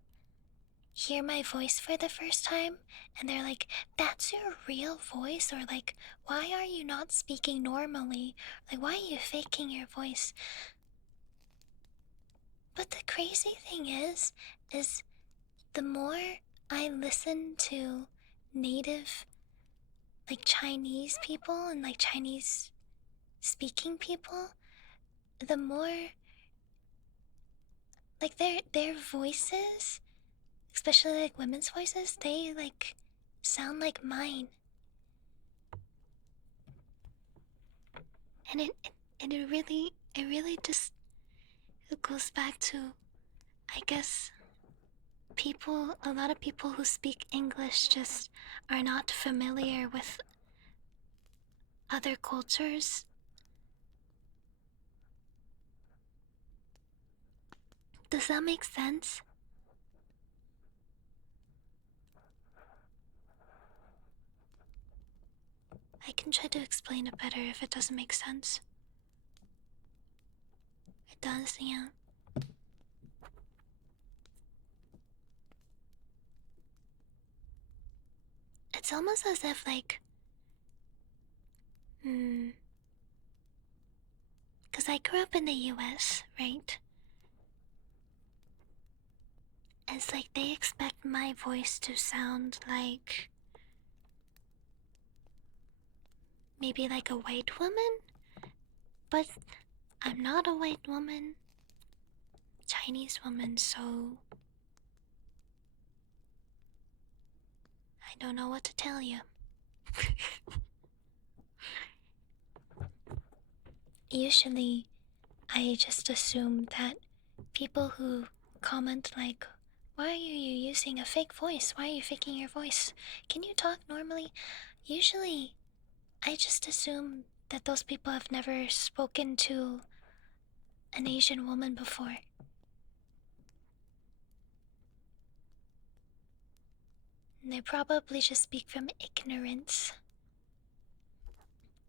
hear my voice for the first time and they're like, that's your real voice? Or like, why are you not speaking normally? Like, why are you faking your voice? But the crazy thing is the more I listen to native, like Chinese people and like Chinese speaking people, the more like their voices, especially like women's voices, they like sound like mine. And it really just it goes back to, I guess, a lot of people who speak English just are not familiar with other cultures. Does that make sense? I can try to explain it better if it doesn't make sense. It does, yeah. It's almost as if, like, because I grew up in the US, right? It's like they expect my voice to sound like maybe like a white woman, but I'm not a white woman. Chinese woman, so I don't know what to tell you. Usually, I just assume that people who comment like, why are you using a fake voice? Why are you faking your voice? Can you talk normally? Usually, I just assume that those people have never spoken to an Asian woman before. And they probably just speak from ignorance.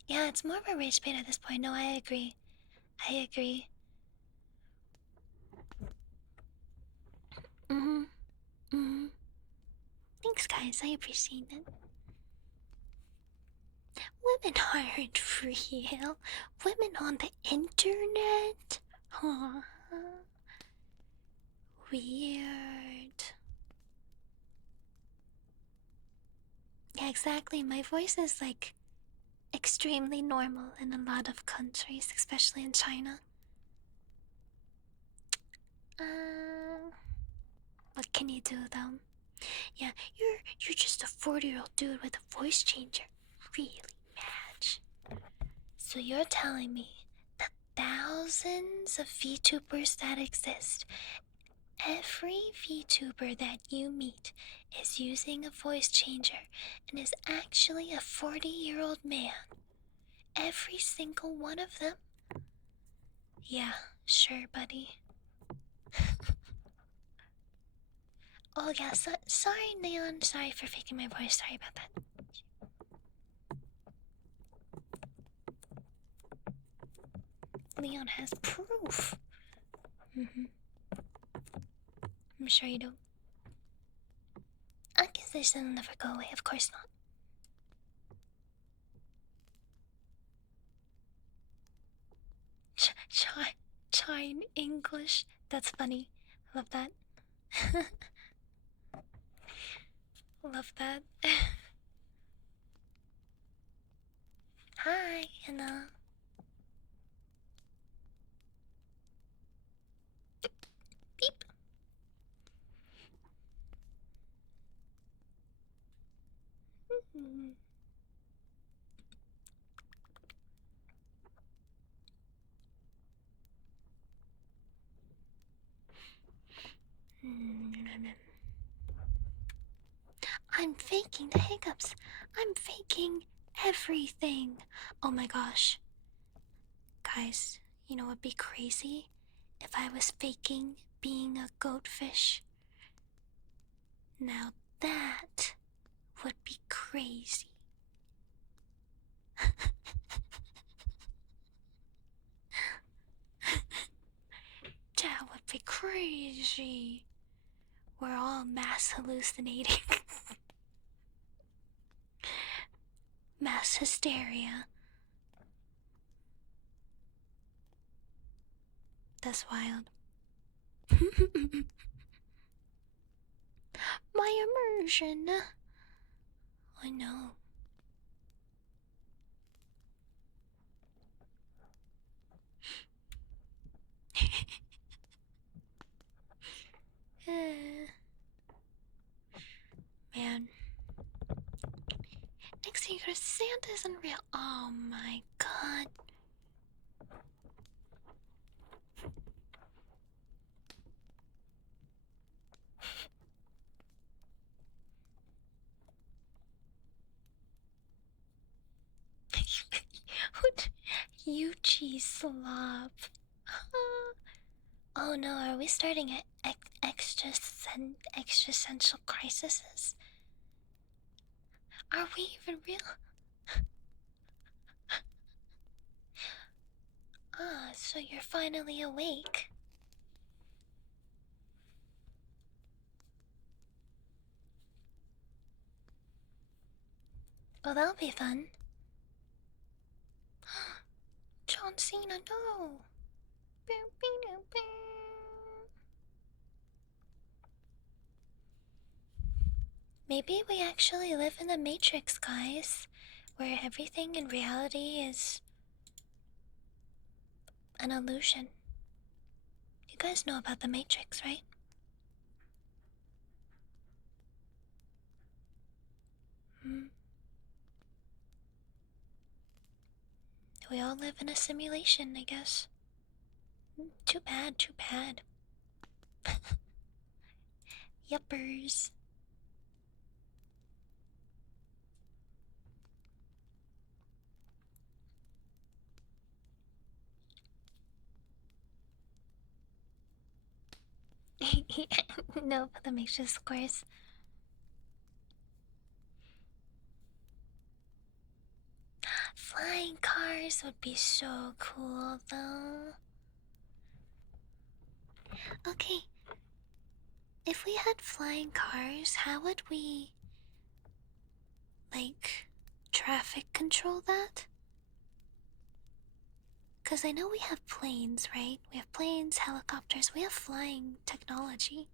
Yeah, it's more of a rage bait at this point. No, I agree. I agree. Mm-hmm. Mm-hmm. Thanks, guys. I appreciate it. Women aren't real. Women on the internet? Huh. Weird. Yeah, exactly. My voice is like extremely normal in a lot of countries, especially in China. Uh, what can you do though? Yeah, you're just a 40-year-old dude with a voice changer. Really match. So you're telling me that thousands of VTubers that exist, every VTuber that you meet is using a voice changer and is actually a 40-year-old man. Every single one of them? Yeah, sure, buddy. Oh yeah, sorry Leon, sorry for faking my voice, sorry about that. Leon has proof. I'm sure you do. Accusation will never go away, of course not. Chine English. That's funny. Love that. Love that. Hi, Anna. Beep. I'm faking the hiccups. I'm faking everything. Oh my gosh. Guys, you know what'd be crazy? If I was faking being a goatfish. Now that would be crazy. That would be crazy. We're all mass hallucinating. Mass hysteria. That's wild. My immersion. I know. Man. Next thing you Santa isn't real. Oh my god. Yuchi slop. Oh no, are we starting at existential crises? Are we even real? Ah, so you're finally awake. Well, that'll be fun. John Cena, no! Maybe we actually live in the Matrix, guys. where everything in reality is an illusion. You guys know about the Matrix, right? Hmm. We all live in a simulation, I guess. Too bad, too bad. Yuppers. No, but the Matrix, of course. Flying cars would be so cool, though. Okay, if we had flying cars, how would we, like, traffic control that? Because I know we have planes, right? We have planes, helicopters, we have flying technology.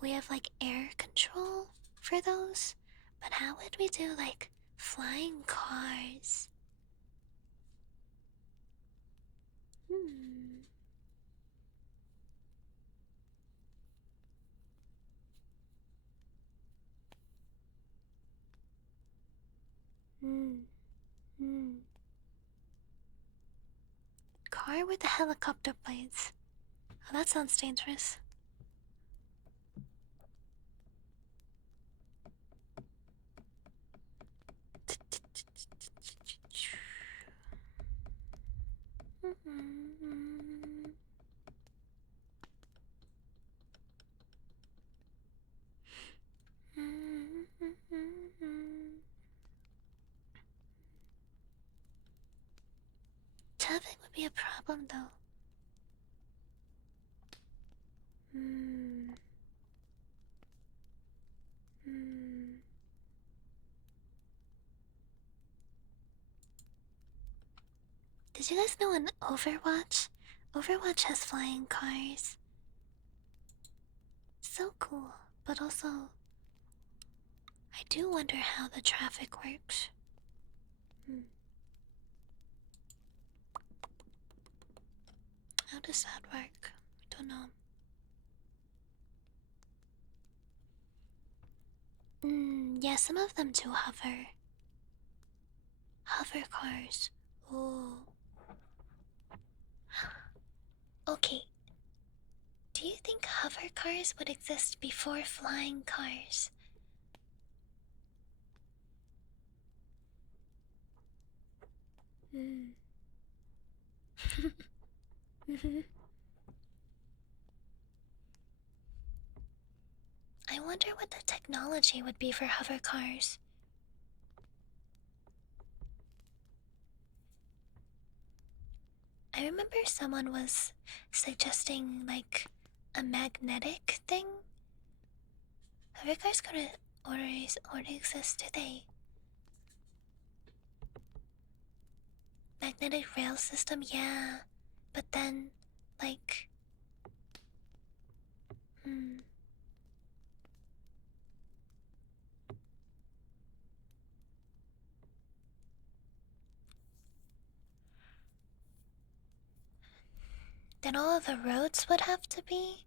We have, like, air control for those. But how would we do, like, flying cars? Hmm. Hmm. Hmm. Car with the helicopter blades. Oh, that sounds dangerous. Traffic would be a problem though. Hmm. Hmm. Did you guys know in Overwatch? Overwatch has flying cars. So cool. But also, I do wonder how the traffic works. Hmm. How does that work? I don't know. Yeah, some of them do hover. Hover cars. Ooh. Okay. Do you think hover cars would exist before flying cars? Hmm. I wonder what the technology would be for hover cars. I remember someone was suggesting like a magnetic thing. Hover cars could already exist today. Magnetic rail system, yeah. But then, like, hmm. Then all of the roads would have to be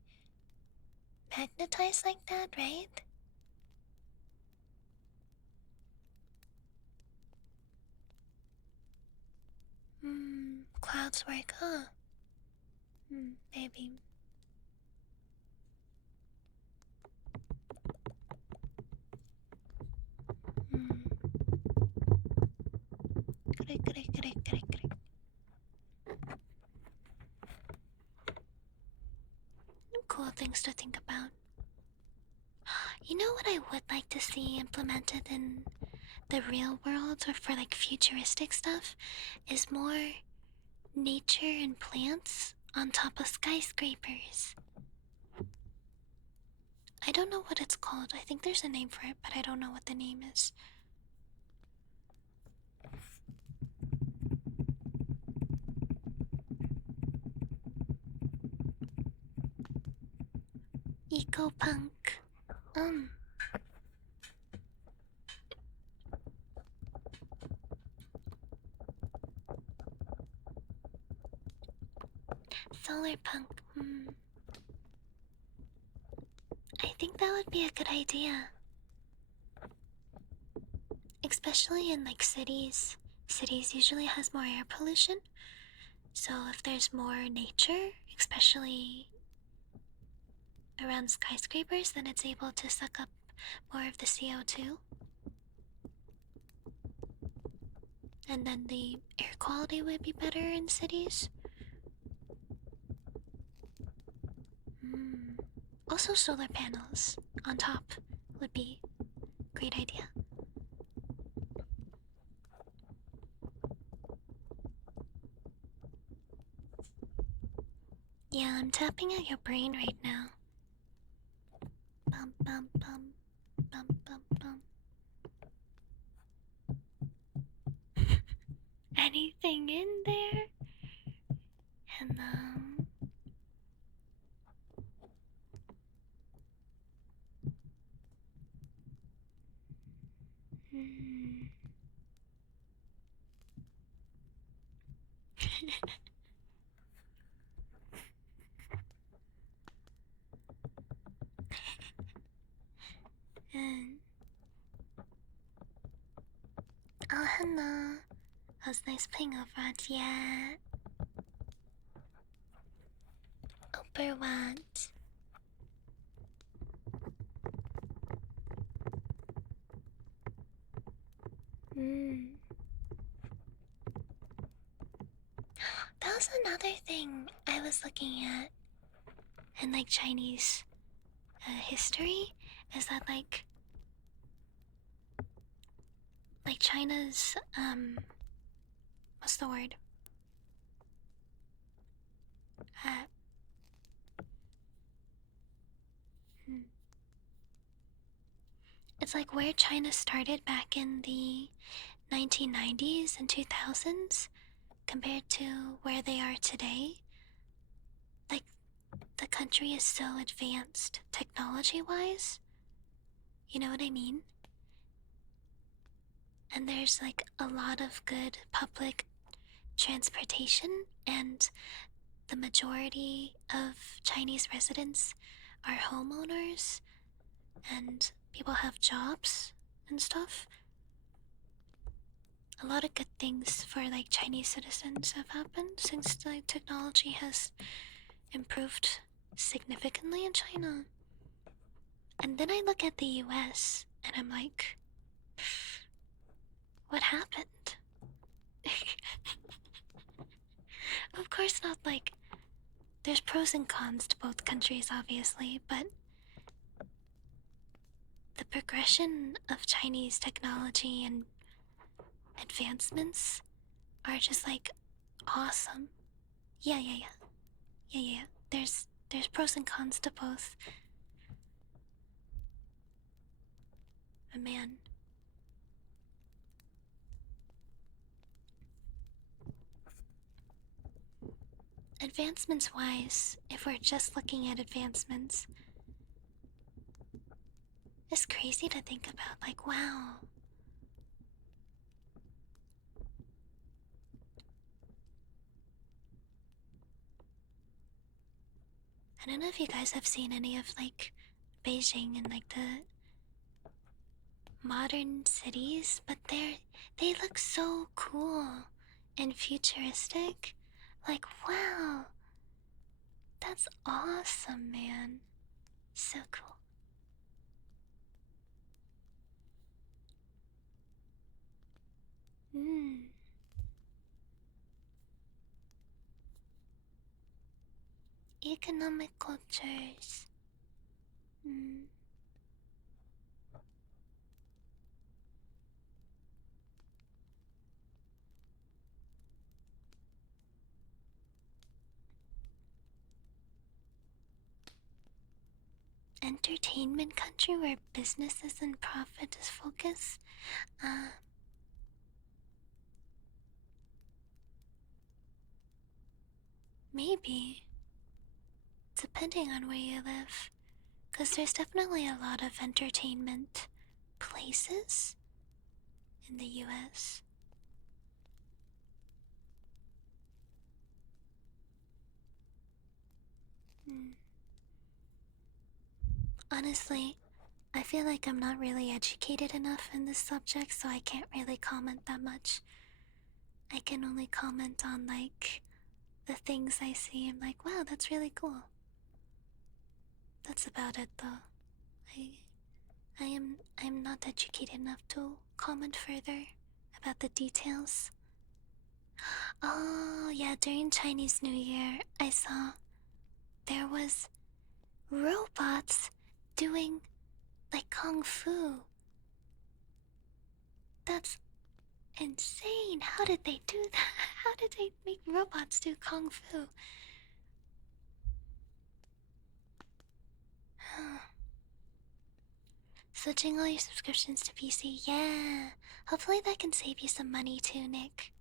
magnetized like that, right? Clouds work, huh? Maybe. Hmm. Correct, correct, correct, correct, correct. Cool things to think about. You know what I would like to see implemented in the real world or for like futuristic stuff is more nature and plants on top of skyscrapers. I don't know what it's called. I think there's a name for it, but I don't know what the name is. Eco punk. solar punk. I think that would be a good idea. Especially in like cities. Cities usually has more air pollution. So if there's more nature, especially around skyscrapers, then it's able to suck up more of the CO2. And then the air quality would be better in cities. Also, solar panels on top would be a great idea. Yeah, I'm tapping at your brain right now. Bum bum bum bum bum bum. Anything in there? Hello. And oh, hello. I was nice playing Overwatch, yeah. Overwatch. That was another thing I was looking at in like Chinese history, is that like China's what's the word? Uh, it's like where China started back in the 1990s and 2000s compared to where they are today. Like, the country is so advanced technology wise. You know what I mean? And there's like a lot of good public transportation, and the majority of Chinese residents are homeowners, and people have jobs and stuff. A lot of good things for like Chinese citizens have happened since the technology has improved significantly in China. And then I look at the US and I'm like, what happened? Of course, not like there's pros and cons to both countries, obviously, but the progression of Chinese technology and advancements are just like awesome. Yeah, yeah, yeah. Yeah, yeah, yeah. There's pros and cons to both. But man, advancements wise, if we're just looking at advancements, it's crazy to think about. Like, wow. I don't know if you guys have seen any of like Beijing and like the modern cities, but they look so cool and futuristic. Like, wow, that's awesome, man. So cool. Economic cultures. Entertainment country where businesses and profit is focus. Maybe. Depending on where you live. Because there's definitely a lot of entertainment places in the US. Hmm. Honestly, I feel like I'm not really educated enough in this subject, so I can't really comment that much. I can only comment on like the things I see. I'm like, wow, that's really cool. That's about it though. I I'm not educated enough to comment further about the details. Oh yeah, during Chinese New Year I saw there was robots doing like kung fu. That's insane. How did they do that? How did they make robots do kung fu? Switching all your subscriptions to PC, yeah. Hopefully that can save you some money too, Nick.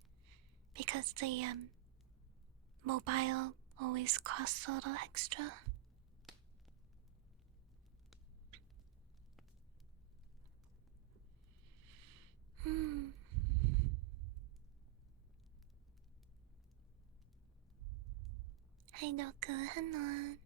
Because the mobile always costs a little extra. Hmm. Hi Doku, Hanon.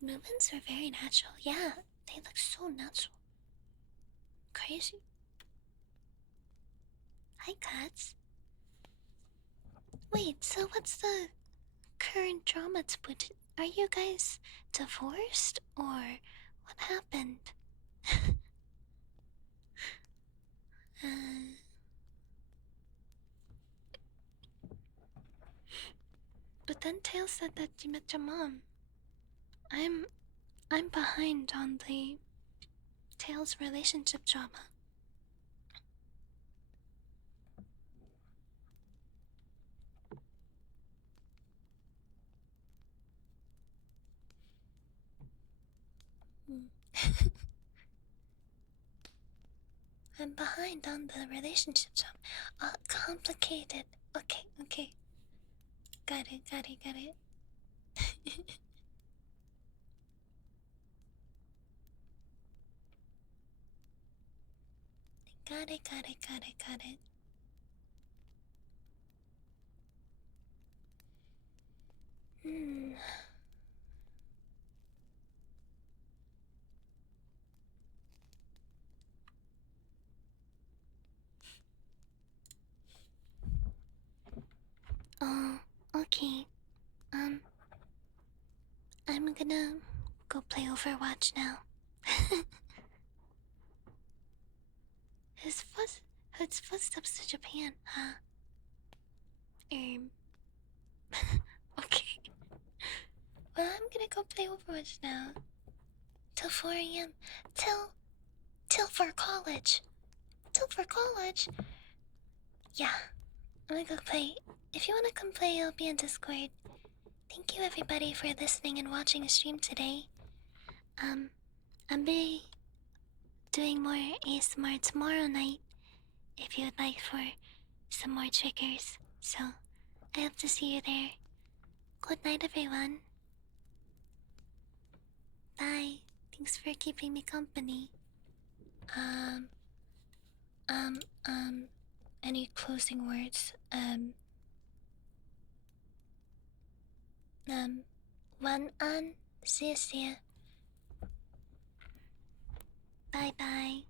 Movements are very natural. Yeah, they look so natural. Crazy. Hi cats. Wait, so what's the current drama to put? Are you guys divorced or what happened? uh, but then Tail said that you met your mom. I'm I'm behind on the Tails relationship drama. Hmm. I'm behind on the relationship drama. Complicated. Okay, okay. Got it, got it, got it. Got it, got it, got it, got it. Hmm. Oh, okay. Um, I'm gonna go play Overwatch now. his foot, his footsteps to Japan, huh? Um. Okay. Well, I'm gonna go play Overwatch now. Till 4 a.m. Till for college. Till for college. Yeah, I'm gonna go play. If you wanna come play, I'll be in Discord. Thank you everybody for listening and watching the stream today. I'll be doing more ASMR tomorrow night if you would like for some more triggers. So I hope to see you there. Good night, everyone. Bye. Thanks for keeping me company. Um, um, um, any closing words? Um, one on. See ya, see ya. Bye bye.